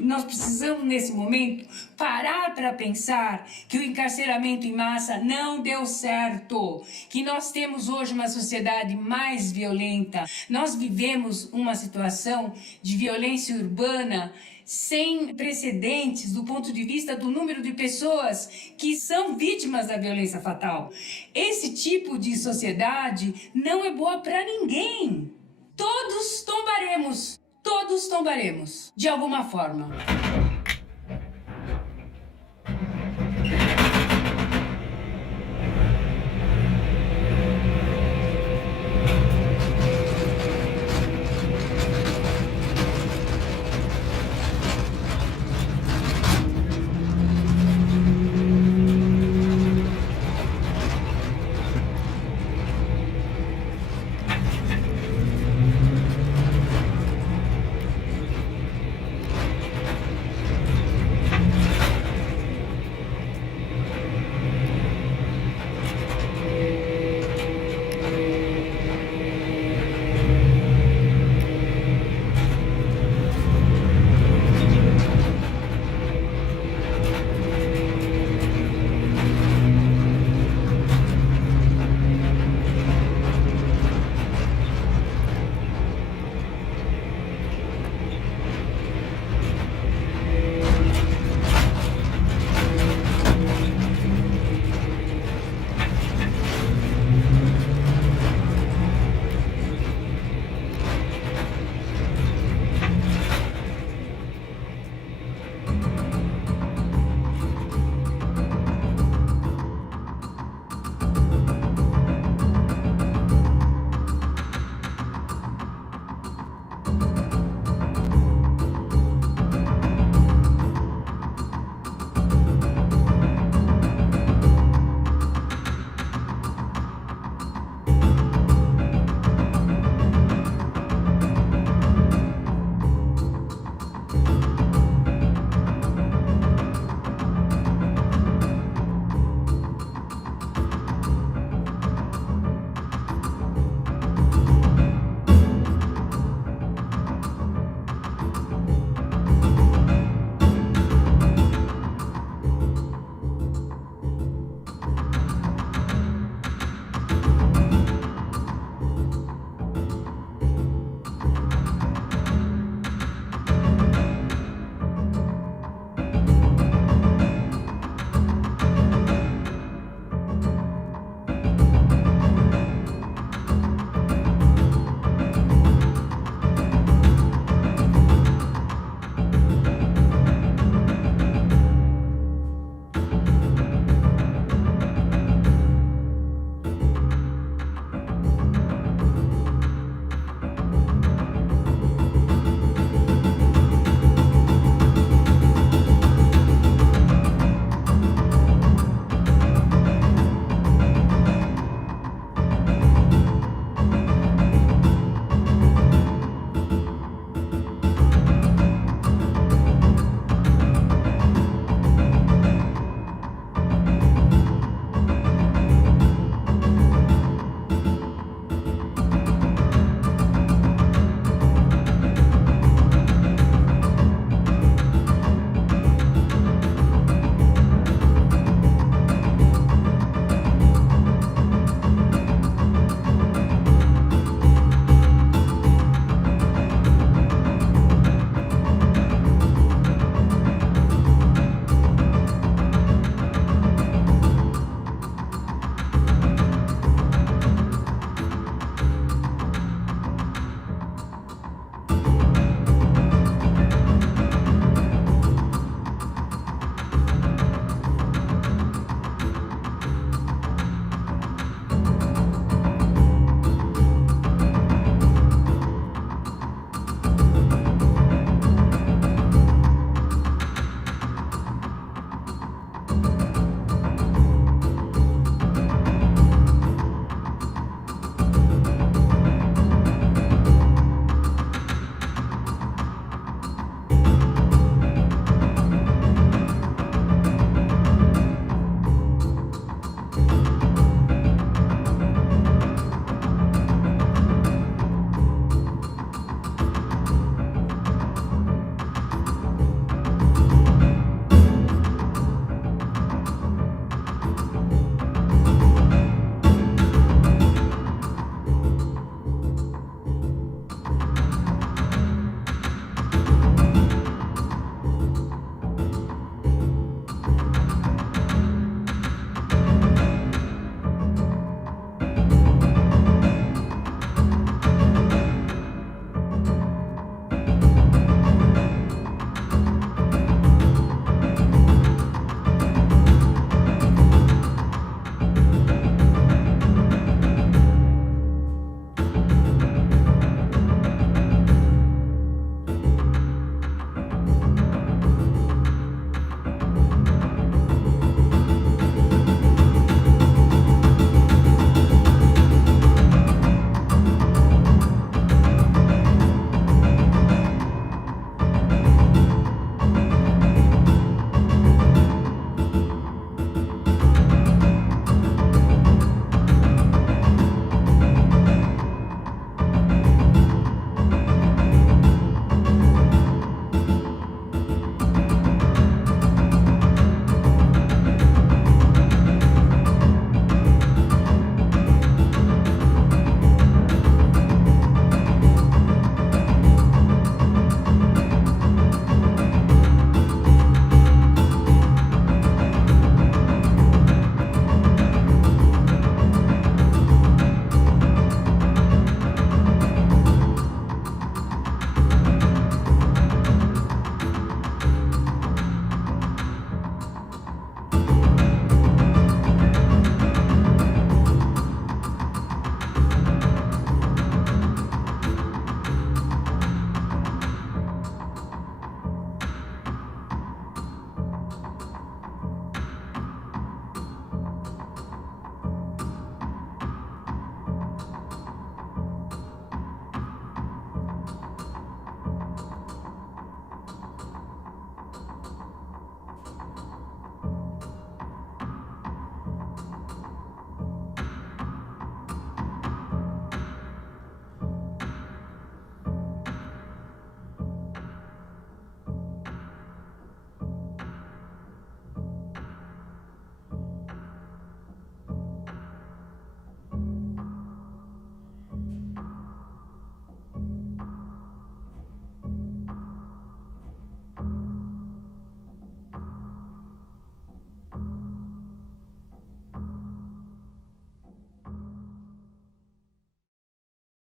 Nós precisamos, nesse momento, parar para pensar que o encarceramento em massa não deu certo, que nós temos hoje uma sociedade mais violenta. Nós vivemos uma situação de violência urbana sem precedentes do ponto de vista do número de pessoas que são vítimas da violência fatal. Esse tipo de sociedade não é boa para ninguém. Todos tombaremos. todos tombaremos, de alguma forma.